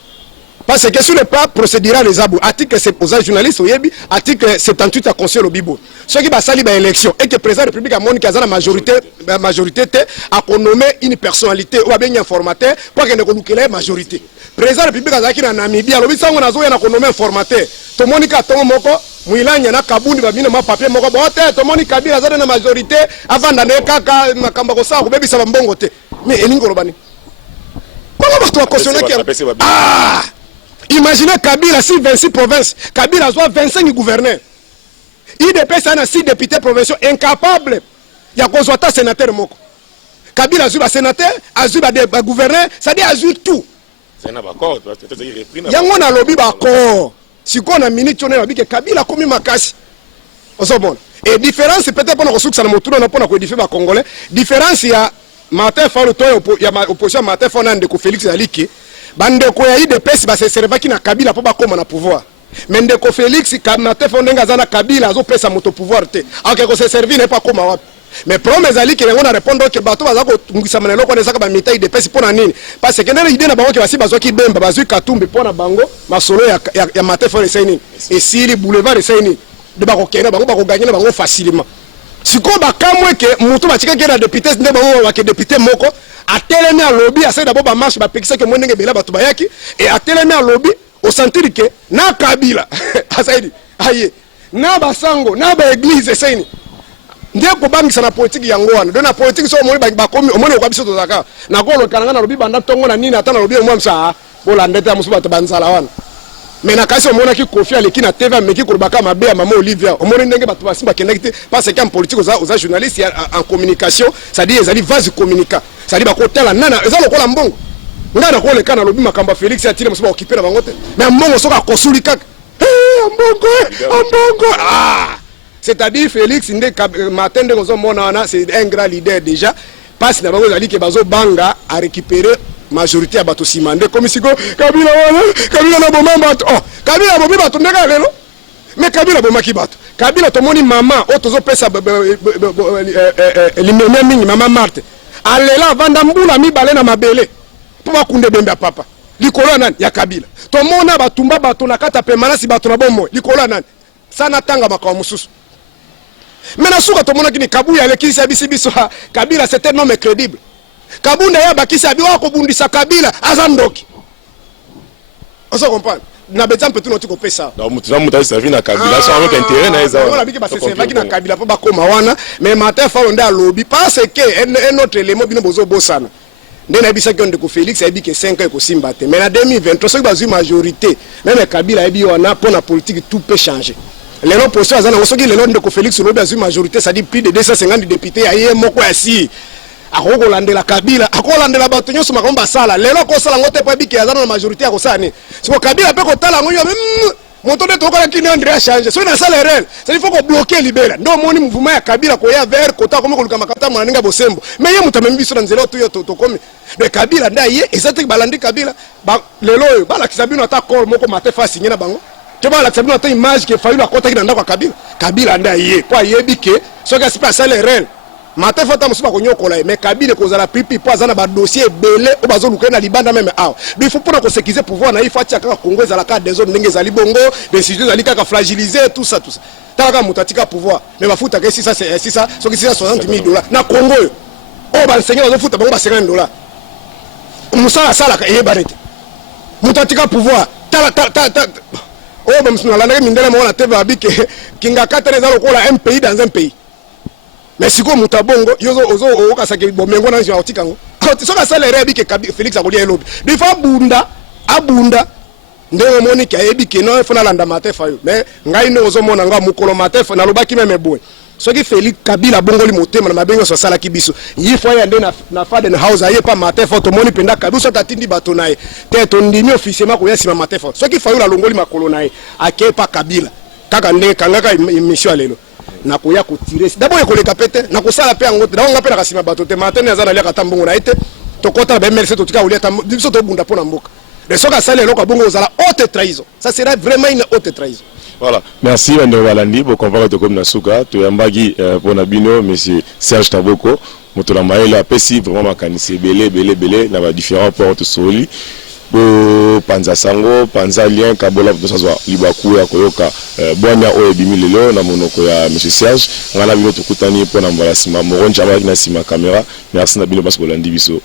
Parce que sur le plan procédural les abou article c'est aux journalistes oyebi article 78 à conseil au bibo ceux qui basali ba élection et que président de la République a montré que la majorité a nommé une personnalité ou bien un informateur pour que ne kolukele majorité président de la République azaki na Namibia lobi sango nazo ya na nommé informateur to monika tongo moko muilanya na kabundi ba bino ma papier moko bote to monika Kabila azana na majorité avant d'ande kaka makamba ko sa ko bebisa ba mbongo te mais elingo lobani comment bato a cautionné imaginez Kabila si 26 provinces, Kabila soit 25 gouverneurs. IDPS a 6 députés provinciaux incapables ya kozwa ta sénateur moko. Kabila azui ba sénateur, azui ba gouverneur, c'est-à-dire azui tout. C'est un accord, peut-être il repris. Yango na lobby ba accord. Si on a minute on a dit que Kabila komi makasi. Osomona. Et différence peut-être pour nous na motuna na pona ko difer ba congolais. Différence ya Martin Fayulu to ya opposition Martin Fayulu ndeko Félix Aliki. Bande ko ya IDPS ba se serva ki na Kabila po ba koma na pouvoir. Mais ndeko Félix Martin Fayulu ndenga za na Kabila azo pesa moto pouvoir te. Ok ko se servir n'est pas koma wapi. Mais promesse ali que on a répondre que bato bazako ngisa manelo ko nezaka ba mitai de pesi pona nini parce que nene idée na bango ke basi bazo ki bemba bazo katumbi pona bango masolo ya Martin Fayulu saini et sili boulevard saini de bako kena bango bako gagner bango facilement siko ba kamwe ke mutu ba tika ke na député ndé bango ba ke député moko atelemi a lobby asa d'abord ba marche ba pekisa ke monenge bela bato bayaki et atelemi a lobby au sentir que na Kabila asaidi aye na basango na ba église saini ndiye kobangisa na politique yango wana do na politique so omoni bakomi omoni kwa biso tozaka na kolo kananga na lobi banda tongo na nini atana lobi mwa msa bola ndeta musuba to banzala wana mais na kasi omona ki Kofi aleki na TV meki kolobaka mabe ya mama Olivia omoni ndenge bato basimba connecté parce que en politique aux journalistes en communication ça dit ezali vase communica ça dit bakotala nana ezalo kola mbongo ngana ko leka na lobi makamba Félix atile musuba occupé na bangote mais mbongo soka kosuli kaka mbongo c'est-à-dire Félix Martin de Mona, c'est un grand leader déjà. Parce que nous avons que Bazo Banga a récupéré la majorité à Bato Simande. Comme si Kabila na bomba bato. Oh, Kabila bomba bato ndeka lelo. Mais Kabila bomba ki bato. Kabila to moni maman otozo pesa limene mingi maman Marthe. Alela vanda mbula mi balena mabele. Pour bakunde bemba papa. Likolo nani ya Kabila. To mona batumba bato na kata permanence si bato na bombo. Likolo nani. Sana tanga makao mususu. Maintenant, si on a dit Kabila, Kabila c'est un homme crédible. Kabunda ya bakisi abi wa kobundisa Kabila azandoki. On se comprend. Na besoin peut tout ko pesa. Donc mutu mutu servi na Kabila sans aucun intérêt na eza. On a dit que c'est servi na Kabila po bakoma wana mais Martin Fayulu nda lobby parce que un autre élément bino bozo bosana. Ndena bisa ko ndeko Félix a dit que 5 ans ko simbate. Mais en 2023 so bazu majorité même Kabila a dit on a pour la politique tout peut changer. Les noms postés à Zana, on sait que les noms de Félix Robe a une majorité, ça dit plus de 250 députés, à y moko assis. À Rolande la Kabila, à Rolande la Batonio sur ma combat sala. Les noms qu'on s'en a pas dit qu'il y a dans la majorité à Rosane. C'est pour Kabila, peut qu'on t'a la mon ton de ton qui n'est André a changé. C'est une salle réelle. Il faut qu'on bloque libérer. Non, mon mouvement à Kabila, qu'on y a vers, qu'on t'a comme le Kamakata, Maninga Bosembo. Mais il y a mon même vision dans zéro, tout comme. Le Kabila, d'ailleurs, et c'est que Balandi Kabila, les lois, Balakisabi, n'a pas encore, mon commaté face signé la bango. Tu vois, c'est une image qui a fallu la côté qui n'a pas Kabila. Kabila n'a yé. Quoi, yébike, ce qui se passe à l'erreur. Matin, faut que tu aies mais Kabila, qu'on a la pipi, pas un dossier belé, au bazar, ou qu'on a libanda même. Il faut pas qu'on se quitte pouvoir, il faut que le Congo, à la carte des zones, les Bongo, les sujets, les cas fragilisés, tout ça, tout ça. T'as la mutatika pouvoir. Mais ma foutre, si ça, c'est ça, ce qui c'est 60 000 $. Na Congo, oh, bah, le Seigneur, on fout, bon, bah, $50. Moussa, ça, la cahier barrette. Mutatika pouvoir. Oh, même si on a mindela mo na TV abike kinga katene za lokola un pays dans un pays. Mais si ko mutabongo yozo ozo okasake bomengo na nja otikango. So ka sala rebi ke Félix akolia elobi. Di fa bunda abunda ndenge moni ka ebike no fona landa Martin Fayulu. Mais ngai no ozo mona nga mukolo Martin Fayulu na lobaki meme boy. So ki Félix Kabila bongoli motema na mabengo so sala kibiso. Yi fo ya ndena na Faden House aye pa Martin Fayulu to moni penda Kabila so tatindi bato nae. Te to ndimi officiellement ko yasima Martin Fayulu. So ki Fayulu la longoli makolo nae ake pa Kabila. Kaka nde kangaka mission alelo. Na ko ya ko tirer. D'abord ko le kapete na ko sala pe angote. Na nga pe na kasima bato te Martin azana lia katambongo na ete. To kota be merci to tika ulia tam biso to bunda pona mboka. De soka sala lelo ka bongo zala haute trahison. Ça sera vraiment une haute trahison. Voilà, merci Mme Balandi pour comprendre comme Nasuka, tu as mbagi pour Nabino, monsieur Serge Taboko, Motolambaye, la PSI vraiment makanisi belé, dans différents portes soli, Panza Sango, Panza Lien, Kabola, tout ça soit Libakou, Koyoka, Boania Oebimi Lelo, na monoko ya monsieur Serge, on a vu notre koutani pour Nambala Sima, Moron Jabak na Sima caméra, merci Nabino Bas Balandi Biso.